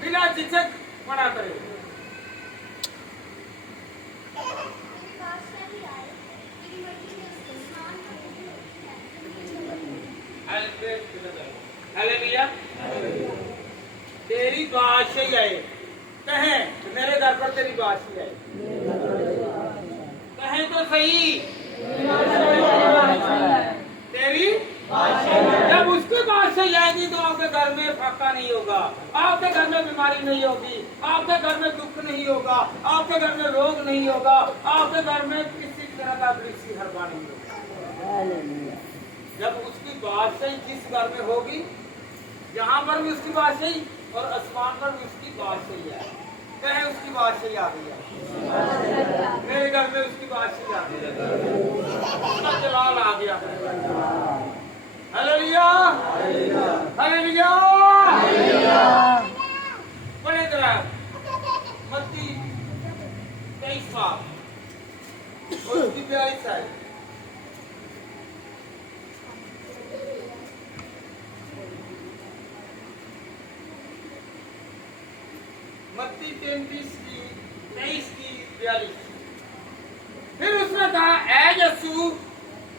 बिना झिझक पढ़ा करे। हालेलुया। तेरी बादशाही आए। कहें मेरे घर पर तेरी बादशाही आए। कहें तो सही, तेरी जब उसकी बादशाही आएगी तो आपके घर में फाका नहीं होगा, आपके घर में बीमारी नहीं होगी, आपके घर में दुख नहीं होगा, आपके घर में रोग नहीं होगा, आपके घर में किसी तरह का वृक्षी हरबा नहीं होगा। जब उसकी बादशाही जिस घर में होगी, यहाँ पर भी उसकी बादशाही और आसमान पर भी उसकी बादशाही है। कहे उसकी बादशाही आ गई है, मेरे घर में उसकी बादशाही आ गई है, उसका जलाल आ गया है। Hallelujah, hallelujah. बड़े तरह मत्ती 23 और उसकी 42 है। मत्ती 33 की 23 की 42। फिर उसने कहा, ऐ यीशु,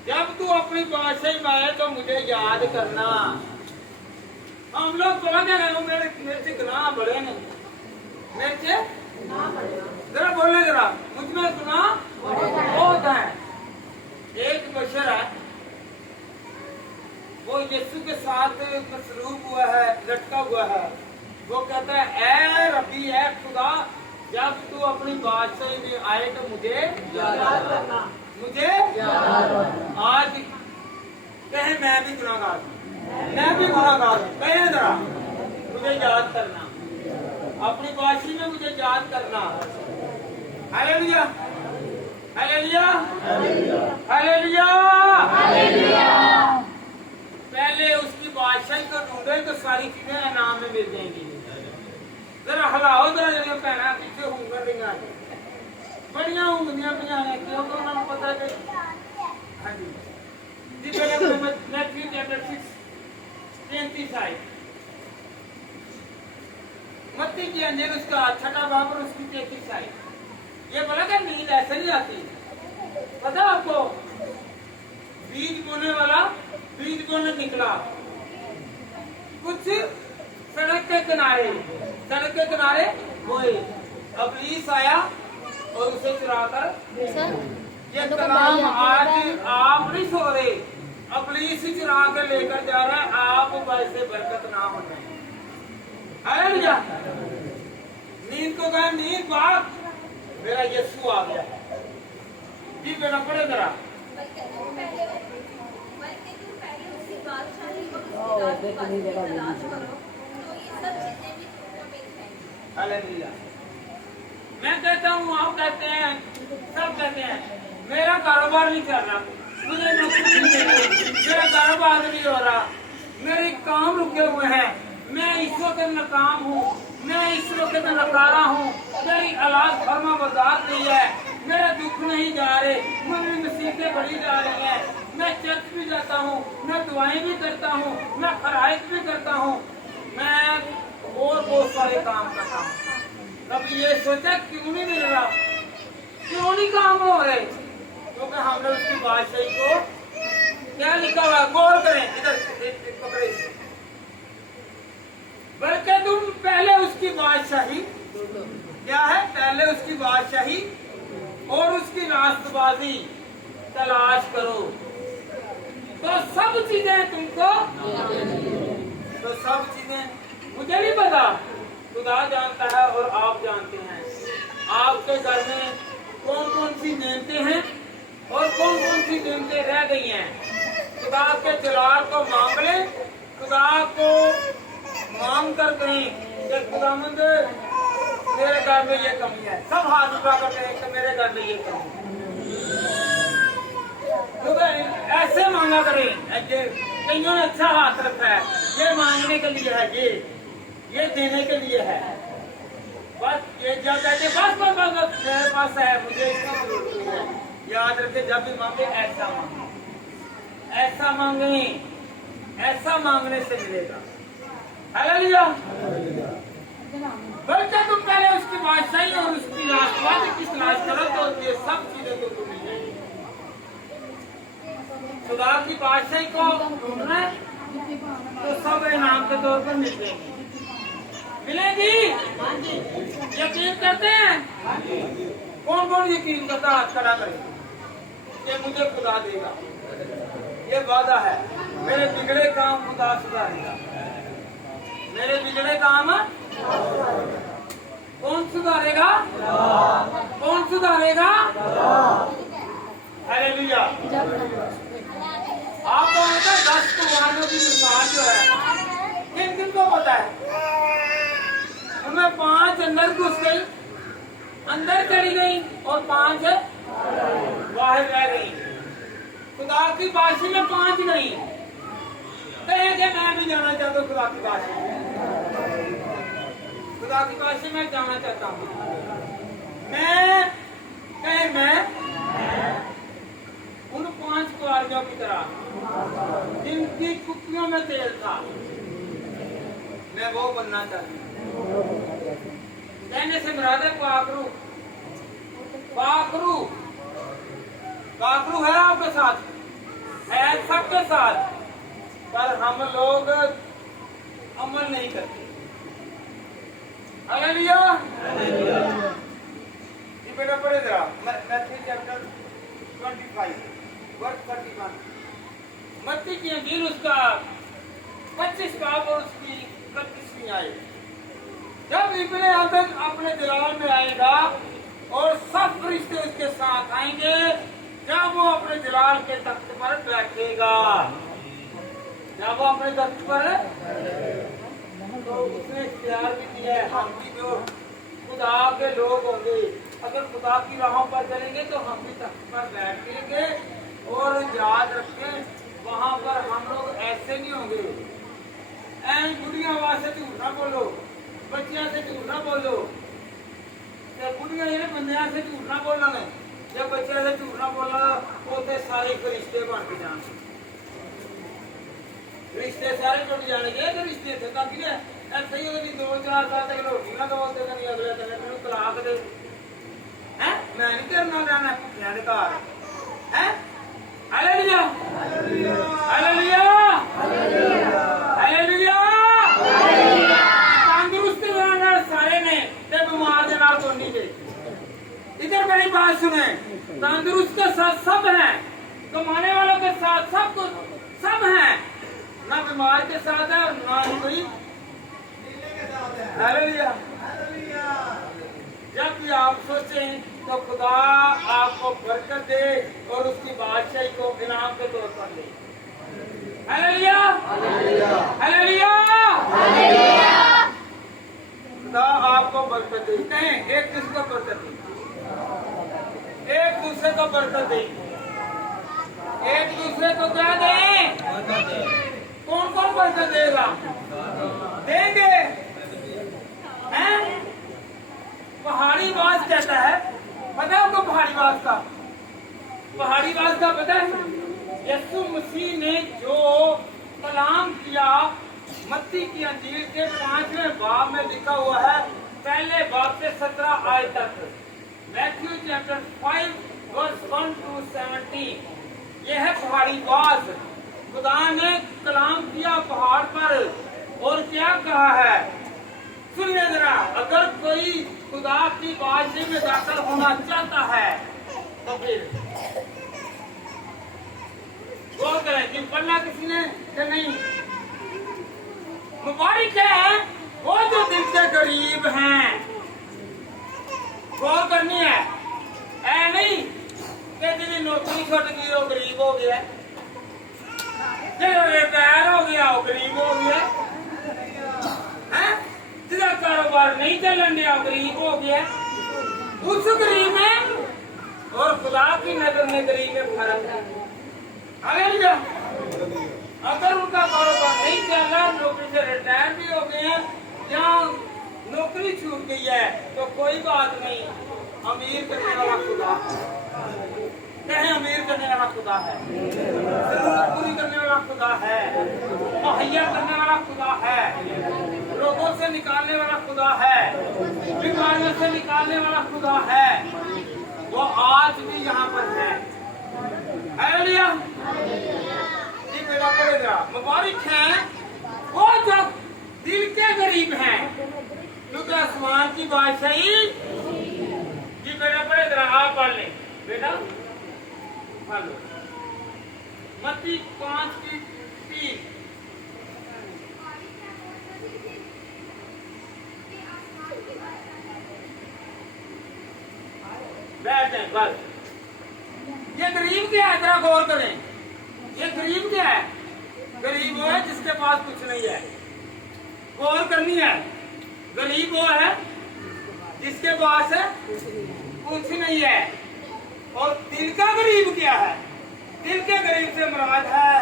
जब तू अपनी बादशाही में आए तो मुझे याद करना। हम लोग बोला क्या करें, मेरे से गुनाह बड़े नहीं, मेरे से जरा बोलने जरा, मुझ में गुनाह बहुत है। एक बशर है, वो यीशु के साथ मसरूफ हुआ है, लटका हुआ है। वो कहता है, ऐ रब्बी, ऐ खुदा, जब तू अपनी बादशाही में आए तो मुझे याद करना, मुझे आज कहे मैं भी गुनाहगार हूं, मैं भी गुनाहगार हूं। कहे जरा, मुझे याद करना, अपनी बादशाही में मुझे याद करना। Hallelujah, hallelujah, hallelujah. पहले उसकी बादशाही को ढूंढे तो सारी चीजें इनाम में मिल जाएंगी। जरा हलाओ जरा, जरा भैन पीछे हुंगर रही बड़िया हुंगदियां पियाने, क्योंकि उन्होंने पता कि हाँ जी पहले मैथ्यू चैप्टर 6 33 आए। मत्ती की अंजील उसका 6वां बाब और उसकी 33 आए। ये बोला कि नींद ऐसे नहीं आती। पता आपको, बीज बोने वाला बीज बोने निकला, कुछ सड़क के किनारे बोए। इब्लीस आया और उसे चुराकर, ये कलाम आज आप नहीं सो रहे, इब्लीस ही चुरा के लेकर जा रहा है, आप वैसे बरकत ना हो जाए। हालेलुया। नींद को कहा, नींद भाग, मेरा यीशु आ गया। जी बेटा पढ़े जरा। बल्कि तुम पहले उसकी बादशाही और उसकी राजपाट की तलाश करो, तो ये सब चीजें भी तुमको मिल जाएंगी। हालेलुया। मैं कहता हूँ, आप कहते हैं, सब कहते हैं, मेरा कारोबार नहीं चल रहा, मुझे नौकरी नहीं मिल रही, मेरा कारोबार नहीं हो रहा, मेरे काम रुके हुए हैं, मैं इस वक्त नाकाम हूँ, मैं इस वक्त नकारा हूँ, मेरी औलाद फर्मा बरदार नहीं है, मेरे दुख नहीं जा रहे, मेरी मुसीबतें बढ़ी जा रही हैं, मैं चर्च भी जाता हूँ, मैं दुआएं भी करता हूँ, मैं खराइश भी करता हूँ, मैं और बहुत सारे काम करता हूँ। कभी ये सोचा क्यों नहीं मिल रहा, क्यों नहीं काम हो रहे? क्योंकि हमने उसकी बादशाही को क्या लिखा हुआ, गौर करें इधर पकड़े, बल्कि तुम पहले उसकी बादशाही क्या है, पहले उसकी बादशाही और उसकी रास्तबाजी तलाश करो तो सब चीजें तुमको, तो सब चीजें मुझे नहीं पता, खुदा जानता है और आप जानते हैं। आपके घर में कौन कौन सी नेमतें हैं और कौन कौन सी नेमतें रह गई हैं। खुदा के जलाल को मांग ले, खुदा को मांग कर कहें कि खुदावंद मेरे घर में ये कमी है। सब हाथ उठा कर कहें कि मेरे घर में ये कमी है। ऐसे मांगा करें, कईयों ने अच्छा हाथ रखा है, ये मांगने के लिए है, ये देने के लिए है। बस ये जब कहते बस बस बस बस मेरे पास है, मुझे इसका जरूरत नहीं है। याद रखे, जब भी मांगे ऐसा मांगे, ऐसा मांगे, ऐसा मांगने से मिलेगा। हालेलुया। बल्कि तुम पहले उसकी बादशाही और उसकी राष्ट्रवाद की तलाश करो तो ये सब चीजें तो मिल जाएंगी। खुदा की बादशाही को ढूंढना है तो सब इनाम के तौर पर मिल जाएंगी, मिलेगी। यकीन करते हैं? कौन कौन यकीन करता, हाथ खड़ा करे कि मुझे खुदा देगा। ये वादा है, मेरे बिगड़े काम खुदा सुधारेगा, मेरे बिगड़े काम कौन सुधारेगा, कौन सुधारेगा? हालेलुया। आप 10 5 जो है किन किन को पता है? उनमें 5 अंदर घुस गई, अंदर चली गई और 5 बाहर रह गई। खुदा की बादशाही में 5 गई। कहेंगे मैं भी जाना चाहता हूँ खुदा की बादशाही में, खुदा की बादशाही में जाना चाहता हूँ। मैं कहे मैं उन 5 कुआरियों की तरह जिनकी कुप्पियों में तेल था, मैं वो बनना चाहती हूँ। कहने से मुराद है पाखरू। पाखरू पाखरू है आपके साथ, है सबके साथ, पर हम लोग अमल नहीं करते। हालेलुया। ये बेटा पढ़े जरा मैथ्यू चैप्टर 25 वर्स 31। मत्ती की इंजील उसका 25 बाब और उसकी 31वीं आयत। जब इब्ने आदम अपने जलाल में आएगा और सब फरिश्ते उसके साथ आएंगे, जब वो अपने जलाल के तख्त पर बैठेगा, जब वो अपने तख्त पर, तो उसने इख्तियार भी दिया है। हम भी जो खुदा के लोग होंगे, अगर खुदा की राहों पर चलेंगे तो हम भी तख्त पर बैठेंगे। और याद रखें, वहां पर हम लोग ऐसे नहीं होंगे, ऐन बुढ़िया आवाज से झूठ ना बोलो, बच्चियां से झूठ ना बोलो, बुढ़िया ये बंदियां से झूठ ना बोलना है। जब बच्चे से झूठ ना बोलना होते सारे रिश्ते बन के जाने, रिश्ते सारे टूट जाएंगे। तो रिश्ते थे ताकि ऐसे ही होगी 2-4 साल तक रोटी ना दो, नहीं अगले दिन मैंने तलाक दे, हैं मैं नहीं करना रहना भुखिया के घर है। Hallelujah hallelujah hallelujah. तंदुरुस्त सारे ने ते बीमार के नाल कोई नहीं थे। इधर मेरी बात सुने, तंदुरुस्त के साथ सब हैं, कमाने वालों के साथ सब कुछ सब हैं, ना बीमार के साथ है और ना ही कोई हालेलुया। जब भी आप सोचें तो खुदा आपको बरकत दे और उसकी बादशाही को इनाम के तौर पर दे। Hallelujah hallelujah. खुदा आपको बरकत दे। कहें एक दूसरे को बरकत दे, एक दूसरे को बरकत दे, एक दूसरे को क्या दें? कौन कौन बरकत देगा? देंगे हैं? पहाड़ी बाज कहता है, पता है आपको पहाड़ी बाज का? पहाड़ी बाज का पता है? यीशु मसीह ने जो कलाम किया, मत्ती की अंजील के 5वें बाब में लिखा हुआ है, पहले बाब से 17 आयत तक, मैथ्यू चैप्टर 5 वर्स 1 to 17। यह है पहाड़ी बाज। खुदा ने कलाम किया पहाड़ पर और क्या कहा है सुनिए जरा। अगर कोई खुदा की बादशाही में दाखिल होना चाहता है तो फिर गौर करें कि पढ़ना किसी ने कि नहीं। मुबारक है वो जो दिल से गरीब हैं, गौर करनी है। ऐ नहीं कि जिन्हें नौकरी छुट गई वो गरीब हो गया, रिटायर हो गया वो गरीब हो गया, जिसका कारोबार नहीं चलन दिया गरीब हो गया। उस गरीब में और खुदा की नजर में गरीब में फर्क है। हालेलुया। अगर उनका कारोबार नहीं चल रहा, नौकरी से रिटायर भी हो गए हैं या नौकरी छूट गई है, तो कोई बात नहीं, अमीर करने वाला खुदा कहें, अमीर करने वाला खुदा है, जरूरत पूरी करने वाला खुदा है, मुहैया करने वाला खुदा है, रोगों से निकालने वाला खुदा है, बीमारियों से निकालने वाला खुदा है। वो आज भी यहाँ पर है। हालेलुया। जी मेरा पड़ेगा। मुबारक है वो जो दिल के गरीब हैं, क्योंकि आसमान की बादशाही। जी मेरा पड़ेगा। आप पढ़ लें बेटा, पढ़ लो मत्ती 5:3। बैठ जाए बस। ये गरीब क्या है, जरा गौर करें। ये गरीब क्या है? गरीब वो है जिसके पास पास कुछ नहीं है। गौर करनी है, गरीब वो है जिसके पास कुछ नहीं है। और दिल का गरीब क्या है? दिल के गरीब से मुराद है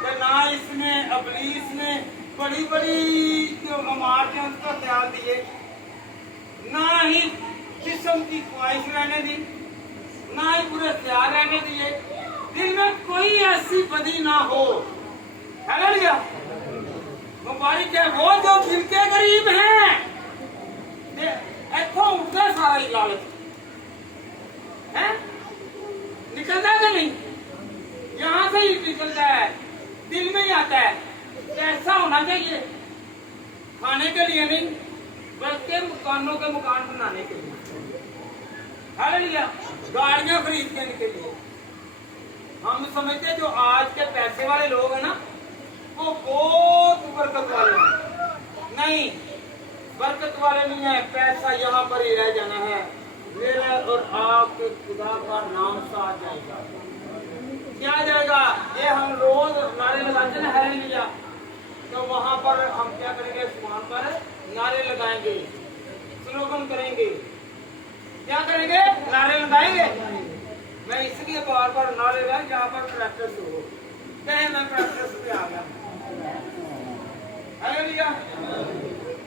कि ना इसमें अबलीस ने बड़ी बड़ी जो इमारतें उसको त्याग दिए, ना ही जिस्म की ख्वाहिश रहने दी, ना ही पूरे ख्याल रहने दिए। दिल में कोई ऐसी बदी ना हो। हालेलुया, मुबारक है वो जो दिल के गरीब हैं। इथों उठता सारा ही लालच है, निकलता है कि नहीं? यहाँ से ही निकलता है, दिल में ही आता है। ऐसा होना चाहिए, खाने के लिए नहीं बल्कि मकानों के मकान बनाने के लिए। हालेलुया, गाड़ियां खरीदने के लिए। हम समझते जो आज के पैसे वाले लोग हैं ना, वो बहुत बरकत वाले हैं। नहीं, बरकत वाले नहीं है। पैसा यहाँ पर ही रह जाना है। मेरे और आपके खुदा का नाम साथ जाएगा। क्या जाएगा? ये हम रोज नारे लगाते हैं हालेलुया, तो वहां पर हम क्या करेंगे? आसमान पर नारे लगाएंगे, स्लोगन करेंगे। क्या करेंगे? नारे लगाएंगे। मैं इसलिए बार बार नारे लगाए जहाँ पर प्रैक्टिस हो। कहे मैं प्रैक्टिस पे आ गया। Hallelujah,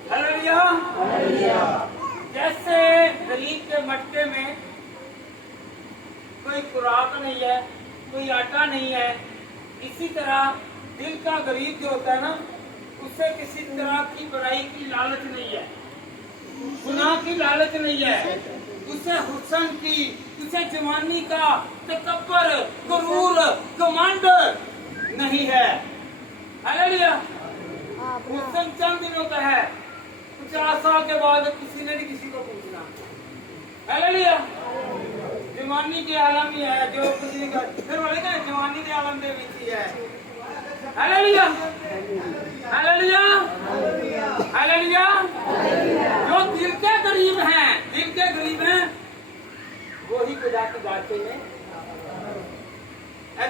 hallelujah. जैसे गरीब के मटके में कोई खुराक नहीं है, कोई आटा नहीं है, इसी तरह दिल का गरीब जो होता है ना, उससे किसी तरह की बुराई की लालच नहीं है, गुनाह की लालच नहीं है, उसे हुस्न की, उसे जवानी का तकब्बर, गुरूर, घमंड नहीं है। हालेलुया, हुस्न चंद दिनों का है। 50 साल के बाद किसी ने नहीं किसी को पूछना। हालेलुया, जवानी के आलम ही है जो किसी का फिर बोलेगा जवानी के आलम दे विच ही है। Hallelujah, hallelujah, hallelujah. जो दिल के गरीब हैं, दिल के गरीब हैं, वो ही खुदा की बातें में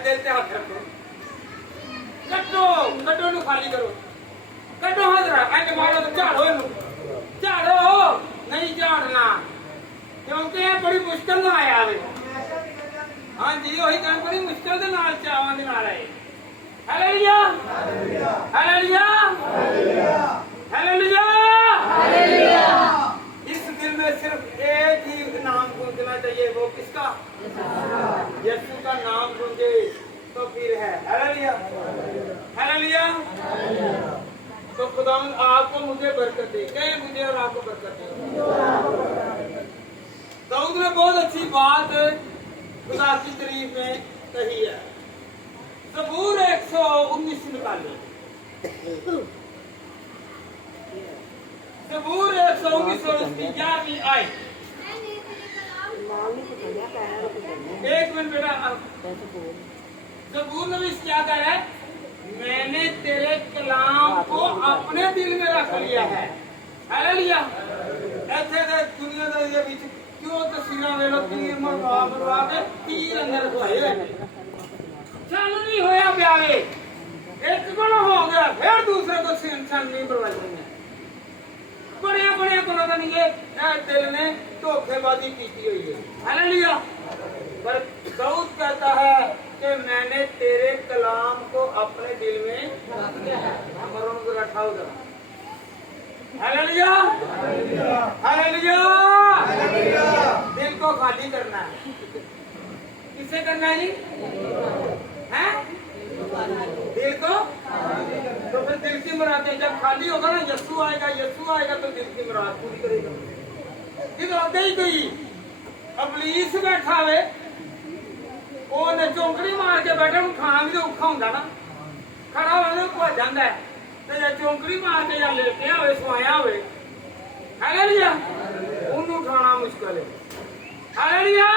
दिल से हाथ रखो, कटो कटो नु खाली करो, कटो हाथ रख मारो तो झाड़ो इनू, झाड़ो नहीं झाड़ना क्योंकि ये बड़ी मुश्किल ना आया। हाँ जी, वही काम बड़ी मुश्किल के नाल चावां दे नाल आए। Hallelujah, hallelujah, hallelujah, hallelujah. इस दिल में सिर्फ एक ही नाम गूंजना चाहिए, वो किसका? यीशु का नाम गूंजे तो फिर है। Hallelujah, hallelujah. तो खुदा आपको मुझे बरकत दे, कहे मुझे और आपको बरकत दे। दाऊद ने बहुत अच्छी बात खुदा की तारीफ में कही है। ज़बूर 119 निकालिए। ज़बूर 119 और उसकी 11वीं आयत। एक मिनट बेटा, ज़बूर नबी क्या कह रहा है? मैंने तेरे कलाम को अपने दिल में रख लिया है। हालेलुया। ऐसे दुनिया का ये बीच क्यों तस्वीर वे लो, तीर मरवा के तीर अंदर खुआए चल नहीं होया प्यारे, एक को हो गया फिर दूसरे को इंसान नहीं बर्बादी है। बड़े बड़े को दिल ने धोखेबाजी की हुई है। हालेलुया। पर दाऊद कहता है कि मैंने तेरे कलाम को अपने दिल में रख लिया है। हमारे उनको रखा होगा। Hallelujah, hallelujah. दिल को खाली करना है। किससे करना है जी? हैं? दिल को। तो फिर दिल की मुरादें जब खाली होगा ना, यीशु आएगा, यीशु आएगा तो दिल की मुराद पूरी करेगा। ये तो आगे ही गई। अबलीस बैठा हुए, वो ने चौंकड़ी मार के बैठा, खाना भी तो औखा होंगे ना, खड़ा होने को भज जाता है। तो चौंकड़ी मार के या लेटे हुए सोया हुए, हालेलुया, उन्हें उठाना मुश्किल है। हालेलुया।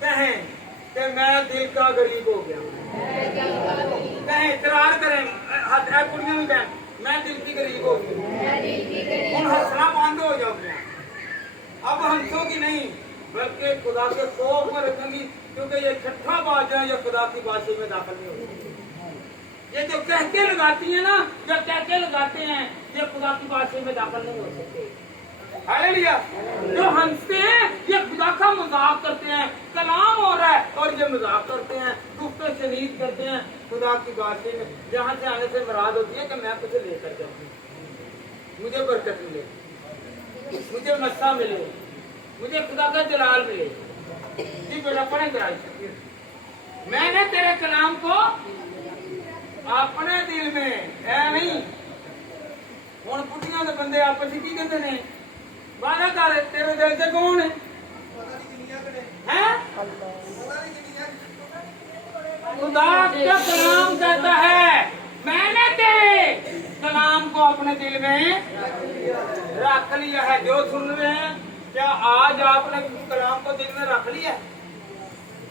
कहें कि मैं दिल का गरीब हो गया। कहें इकरार करें, कुड़ियां भी कहें मैं दिल की गरीब हो गई। उन हंसना बंद हो जाओगे। अब हंसोगी नहीं बल्कि खुदा के खौफ में रखेंगी, क्योंकि ये छठा बात जो है ये खुदा की बादशाही में दाखिल नहीं होगी। ये जो कह के लगाती है ना, जो कह के लगाते हैं, ये खुदा की बादशाही में दाखिल नहीं हो सकते। हालेलुया। जो हंसते हैं ये खुदा का मजाक करते हैं, कलाम हो रहा है और ये मजाक करते हैं, दुख पे शरीक करते हैं। खुदा की बादशाही में जहाँ से आने से मुराद होती है कि मैं कुछ लेकर जाऊँ, मुझे बरकत मिले, मुझे मस्सा मिले, मुझे खुदा का जलाल मिले। जी बेटा पढ़े कराई, मैंने तेरे कलाम को अपने दिल में है नहीं। हुण बुढ़ियां दे बंदे आपस की कहते ने वादा कर तेरे दिल से कौन है? खुदा का कलाम कहता है मैंने तेरे कलाम को अपने दिल में रख लिया है। जो सुन रहे हैं, क्या आज आपने कलाम को दिल में रख लिया?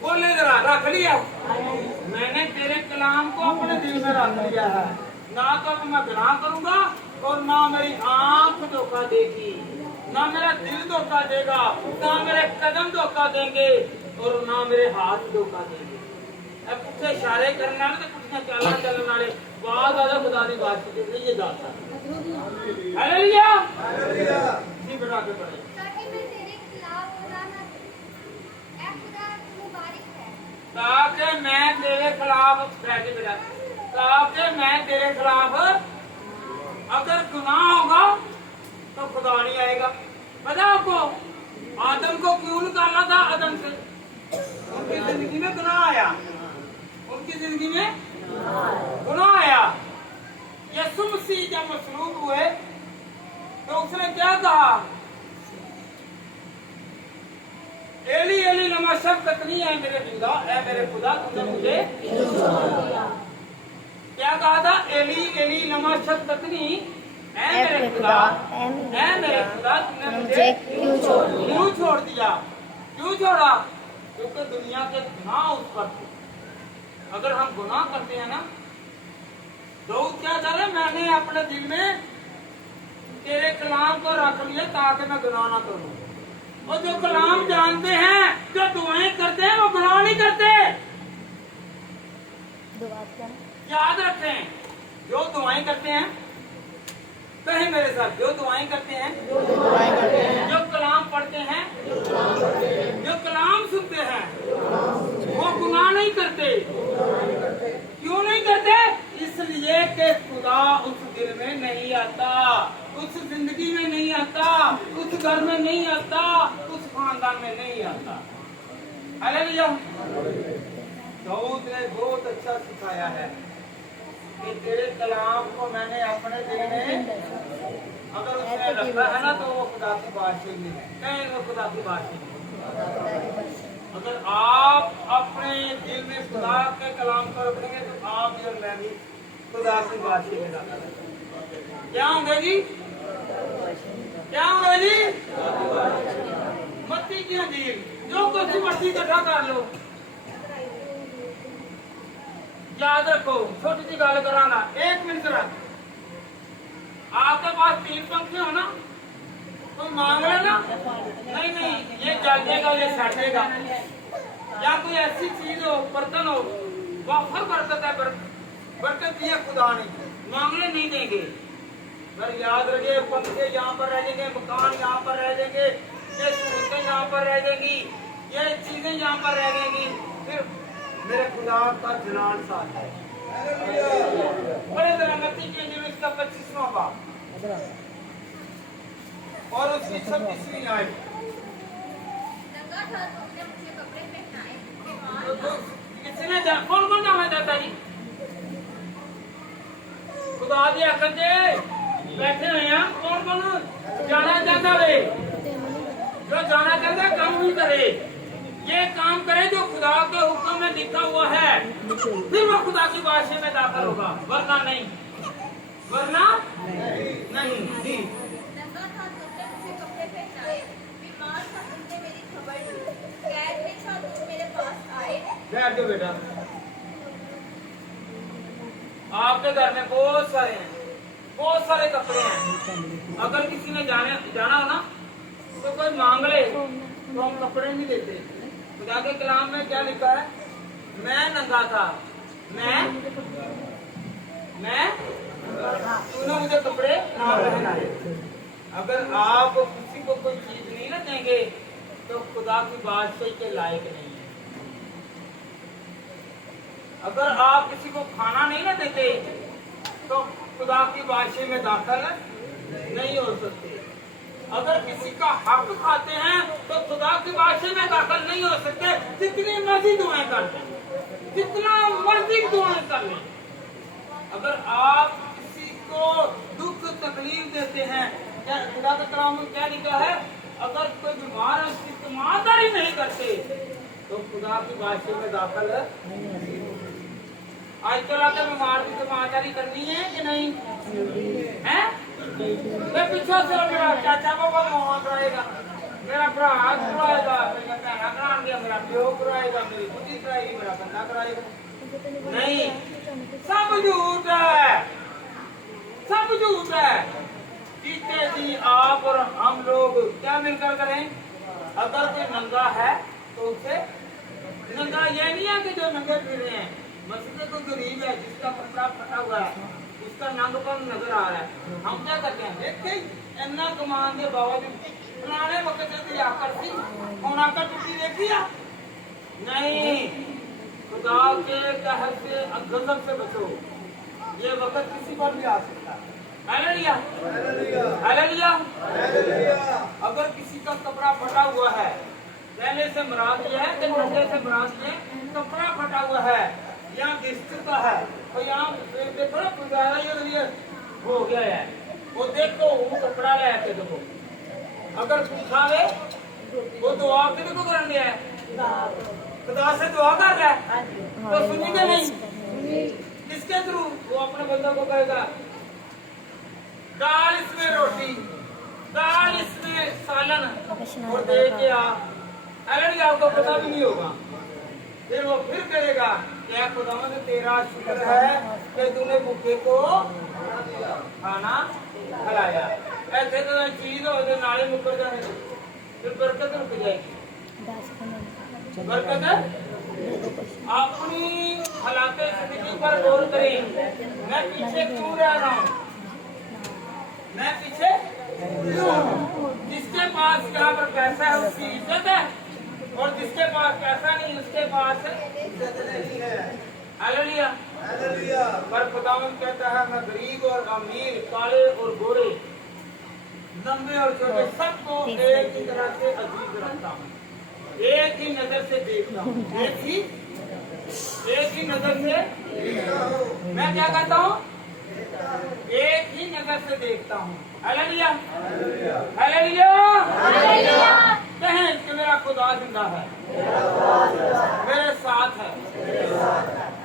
बोले जरा, रख लिया? मैंने तेरे कलाम को अपने दिल में रख लिया है। ना तो मैं गुनाह करूंगा और ना मेरी आंख धोखा देगी, ना मेरा दिल धोखा देगा, ना मेरे कदम धोखा देंगे और ना मेरे हाथ धोखा देंगे। अब पुठे इशारे करने वाले तो पुठियां चालां चलने वाले बहुत ज्यादा खुदा की बात की ये जाता है। Hallelujah, hallelujah. जी बेटा आगे बढ़े। ताकि मैं तेरे खिलाफ खुदा ना ऐ खुदा मुबारक है, ताकि मैं तेरे खिलाफ बेटा, ताकि मैं तेरे खिलाफ अगर गुनाह होगा तो खुदा नहीं आएगा। पता आपको आदम को क्यों निकाला था? आदम से उनकी जिंदगी में गुनाह आया, उनकी जिंदगी में गुनाह आया। यीशु मसीह जब मसलूब हुए तो उसने क्या कहा? एली एली लमा शब्बतनी है मेरे खुदा, ऐ मेरे खुदा तुमने मुझे क्या कहा था? एली एली लमा शब्बतनी ऐ मेरे खुदा, ऐ मेरे खुदा तुमने मुझे क्यों छोड़ दिया? क्यों छोड़ा? क्योंकि दुनिया के गुनाह उस पर थे। अगर हम गुनाह करते हैं ना, तो क्या करे? मैंने अपने दिल में तेरे कलाम को रख लिया ताकि मैं गुनाह ना करूं। और जो कलाम जानते हैं, जो दुआएं करते हैं, वो गुनाह नहीं करते। याद रखें, जो दुआएं करते हैं, कहें मेरे साथ, जो दुआएं करते हैं, जो कलाम पढ़ते हैं, जो कलाम सुनते हैं, वो गुनाह नहीं करते। क्यों नहीं करते? इसलिए कि खुदा उस दिल में नहीं आता, उस जिंदगी में नहीं आता, उस घर में नहीं आता, उस खानदान में नहीं आता। हालेलुया। दाऊद ने बहुत अच्छा सिखाया है कि तेरे कलाम को मैंने अपने दिल में अगर उसने रखा है ना, तो वो खुदा की बादशाही में है। कहें वो खुदा की बादशाही में। अगर आप अपने दिल में खुदा के कलाम को रखेंगे तो आप भी और मैं भी खुदा की बादशाही में दाखिल होंगे। क्या होंगे जी? क्या होंगे जी? मत्ती की अंजीर जो कुछ मर्जी इकट्ठा कर लो। याद रखो, छोटी सी गल कराना, 1 मिनट रख। आपके पास 3 पंखे हो ना, कोई मांग लेना। नहीं नहीं, ये जल जाएगा, ये सटेगा। या कोई ऐसी चीज हो, बर्तन हो, वाफर बरकत है, बरकत दिया खुदा ने, मांगने नहीं देंगे। पर याद रखिए, पंखे यहाँ पर रह जाएंगे, मकान यहाँ पर रह जाएंगे, ये सहूलतें यहाँ पर रह जाएंगी, ये चीजें यहाँ पर रह जाएंगी, फिर मेरे खुदा का जलाल साथ है। बड़े तरह मत्ती की अंजील इसका 25वां बाब और उसकी 26वीं आयत। नंगा था तुमने मुझे कपड़े पहनाए, किसने कौन कौन जाना चाहता जी? खुदा दी आखिर जे बैठे हुए हैं, कौन कौन जाना चाहता है? जो जाना चाहता है काम भी करे, ये काम करे जो खुदा के हुक्म में लिखा हुआ है, फिर वो खुदा की बादशाही में दाखिल होगा, वरना नहीं, वरना नहीं। जी, नंगा था तुमने मुझे कपड़े पहनाए, बीमार था तुमने मेरी खबर ली, कैद में था तुम मेरे पास आए। बैठ जाओ बेटा। आपके घर में बहुत सारे हैं, बहुत सारे कपड़े हैं। अगर किसी ने जाना हो ना, तो कोई मांग ले तो हम कपड़े नहीं देते। खुदा के कलाम में क्या लिखा है? मैं नंगा था, मैं नाम रहना है। अगर आप किसी को कोई चीज नहीं ना देंगे तो खुदा की बादशाही के लायक नहीं है। अगर आप किसी को खाना नहीं ना देते तो खुदा की बादशाही में दाखिल नहीं हो सकते। अगर किसी का हक खाते हैं तो खुदा की बादशाही में दाखिल नहीं हो सकते। जितनी मर्जी दुआएं कर लें, जितना मर्जी दुआएं कर लें, अगर आप किसी को दुख तकलीफ देते हैं, क्या खुदा का कलाम में क्या लिखा है? अगर कोई बीमार है उसकी ईमानदारी नहीं करते तो खुदा की बादशाही में दाखिल आजकल आकर बीमार की ईमानदारी करनी है कि नहीं है? मैं पीछे से मेरा चाचा बाबा मुँह कराएगा, मेरा भरा हाथ कराएगा, मेरा भैया करा दिया, मेरा प्यो कराएगा, मेरी बुद्धि कराएगी, मेरा बंदा कराएगा। नहीं, सब झूठ है, सब झूठ है। जीते जी आप और हम लोग क्या मिलकर करें? अगर कोई नंगा है तो उसे नंगा, ये नहीं है कि जो नंगे फिर रहे हैं। मस्जिद कोई गरीब है जिसका कपड़ा फटा हुआ है, उसका नंगपन नजर आ रहा है, हम क्या करते हैं? देखते इतना कमान के बावजूद पुराने वक्त से आकर सी कौन आकर टुटी देखी है? नहीं, खुदा के कहर से गजब से बचो। ये वक्त किसी पर भी आ सकता है। Hallelujah, hallelujah. अगर किसी का कपड़ा फटा हुआ है, पहले से मराद यह है कि नंगे से मराद में कपड़ा फटा हुआ है, यहाँ घिस चुका है, तो यहाँ देखो ना गुजारा ये हो गया है, वो देखो वो कपड़ा ले आके देखो। अगर पूछा है वो दुआ किधर को करने गया है? खुदा से दुआ कर रहा है तो सुनेंगे नहीं, किसके थ्रू? वो अपने बंदों को कहेगा दाल इसमें रोटी, दाल इसमें सालन और दे के आ। अगर आपको पता भी नहीं होगा, फिर वो फिर करेगा क्या खुदावंद तेरा शुक्र है कि तूने भूखे को खाना खिलाया। ऐसे तो चीज हो जो नाले मुकर जाने, फिर बरकत रुक जाएगी। बरकत अपनी हालात जिंदगी पर गौर करें। मैं पीछे क्यों रह रहा हूँ? मैं पीछे क्यों? जिसके पास यहाँ पर पैसा है उसकी इज्जत है, और जिसके पास पैसा नहीं उसके पास इज्जत नहीं है। Hallelujah, hallelujah. पर खुदावंद कहता है मैं गरीब और अमीर, काले और गोरे, लंबे और छोटे सबको एक ही तरह से अजीज रखता हूँ, एक ही नजर से देखता हूँ, एक ही नजर से मैं क्या करता हूँ? एक ही नजर से देखता हूँ। Hallelujah, hallelujah, hallelujah. कहें कि मेरा खुदा जिंदा है, मेरे साथ है,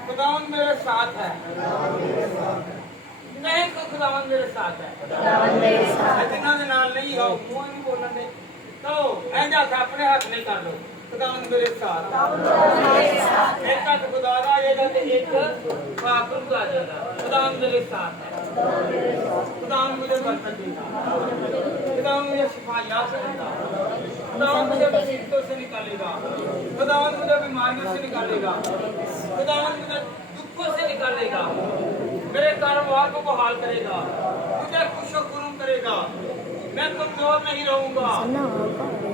खुदावंद मेरे साथ है। नहीं तो खुदावंद मेरे साथ है, जिन्हों के नाल नहीं हो मुंह नहीं बोलने दे तो ऐसा अपने हाथ नहीं कर लो। खुदावंद मेरे साथ, एक हाथ खुदा का आएगा तो एक पाकुर का आ जाएगा। खुदावंद मेरे साथ है, खुदावंद मुझे बरकत देगा, खुदावंद मुझे शिफायात से देगा, खुदावंद मुझे मुसीबतों से निकालेगा, खुदावंद मुझे बीमारियों से निकालेगा, खुदावंद मुझे दुखों से निकालेगा, मेरे कारोबार को बहाल करेगा, मुझे खुशो खुरुम करेगा, मैं कमजोर नहीं रहूंगा,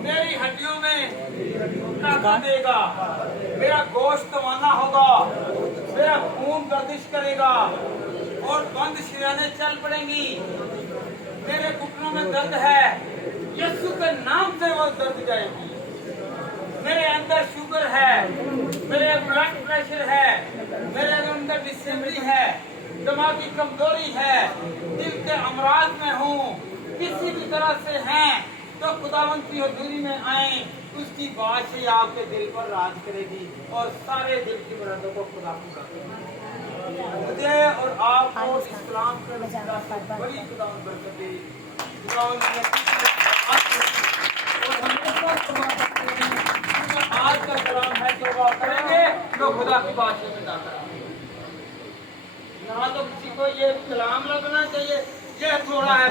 मेरी हड्डियों में ताकत देगा, मेरा गोश्त तवाना होगा, मेरा खून गर्दिश करेगा और बंद शिराने चल पड़ेंगी। मेरे घुटनों में दर्द है, यीशु के नाम से वो दर्द जाएगी। मेरे अंदर शुगर है, मेरे ब्लड प्रेशर है, मेरे अंदर डिसेबली है, दिमागी कमजोरी है, दिल के अमराज में हूँ, किसी भी तरह से हैं तो खुदावंद की हजूरी में आए, उसकी बादशाही आपके दिल पर राज करेगी और सारे दिल की मुरादों को खुदा पूरा करेगा। मुझे और आपको इस्लाम के बड़ी खुदावंद बरकत दे। खुदावंद आज का कलाम है तौबा करेंगे तो खुदा की बादशाही में दाखिल होंगे। यहाँ तो किसी को ये कलाम लगना चाहिए, ये थोड़ा है।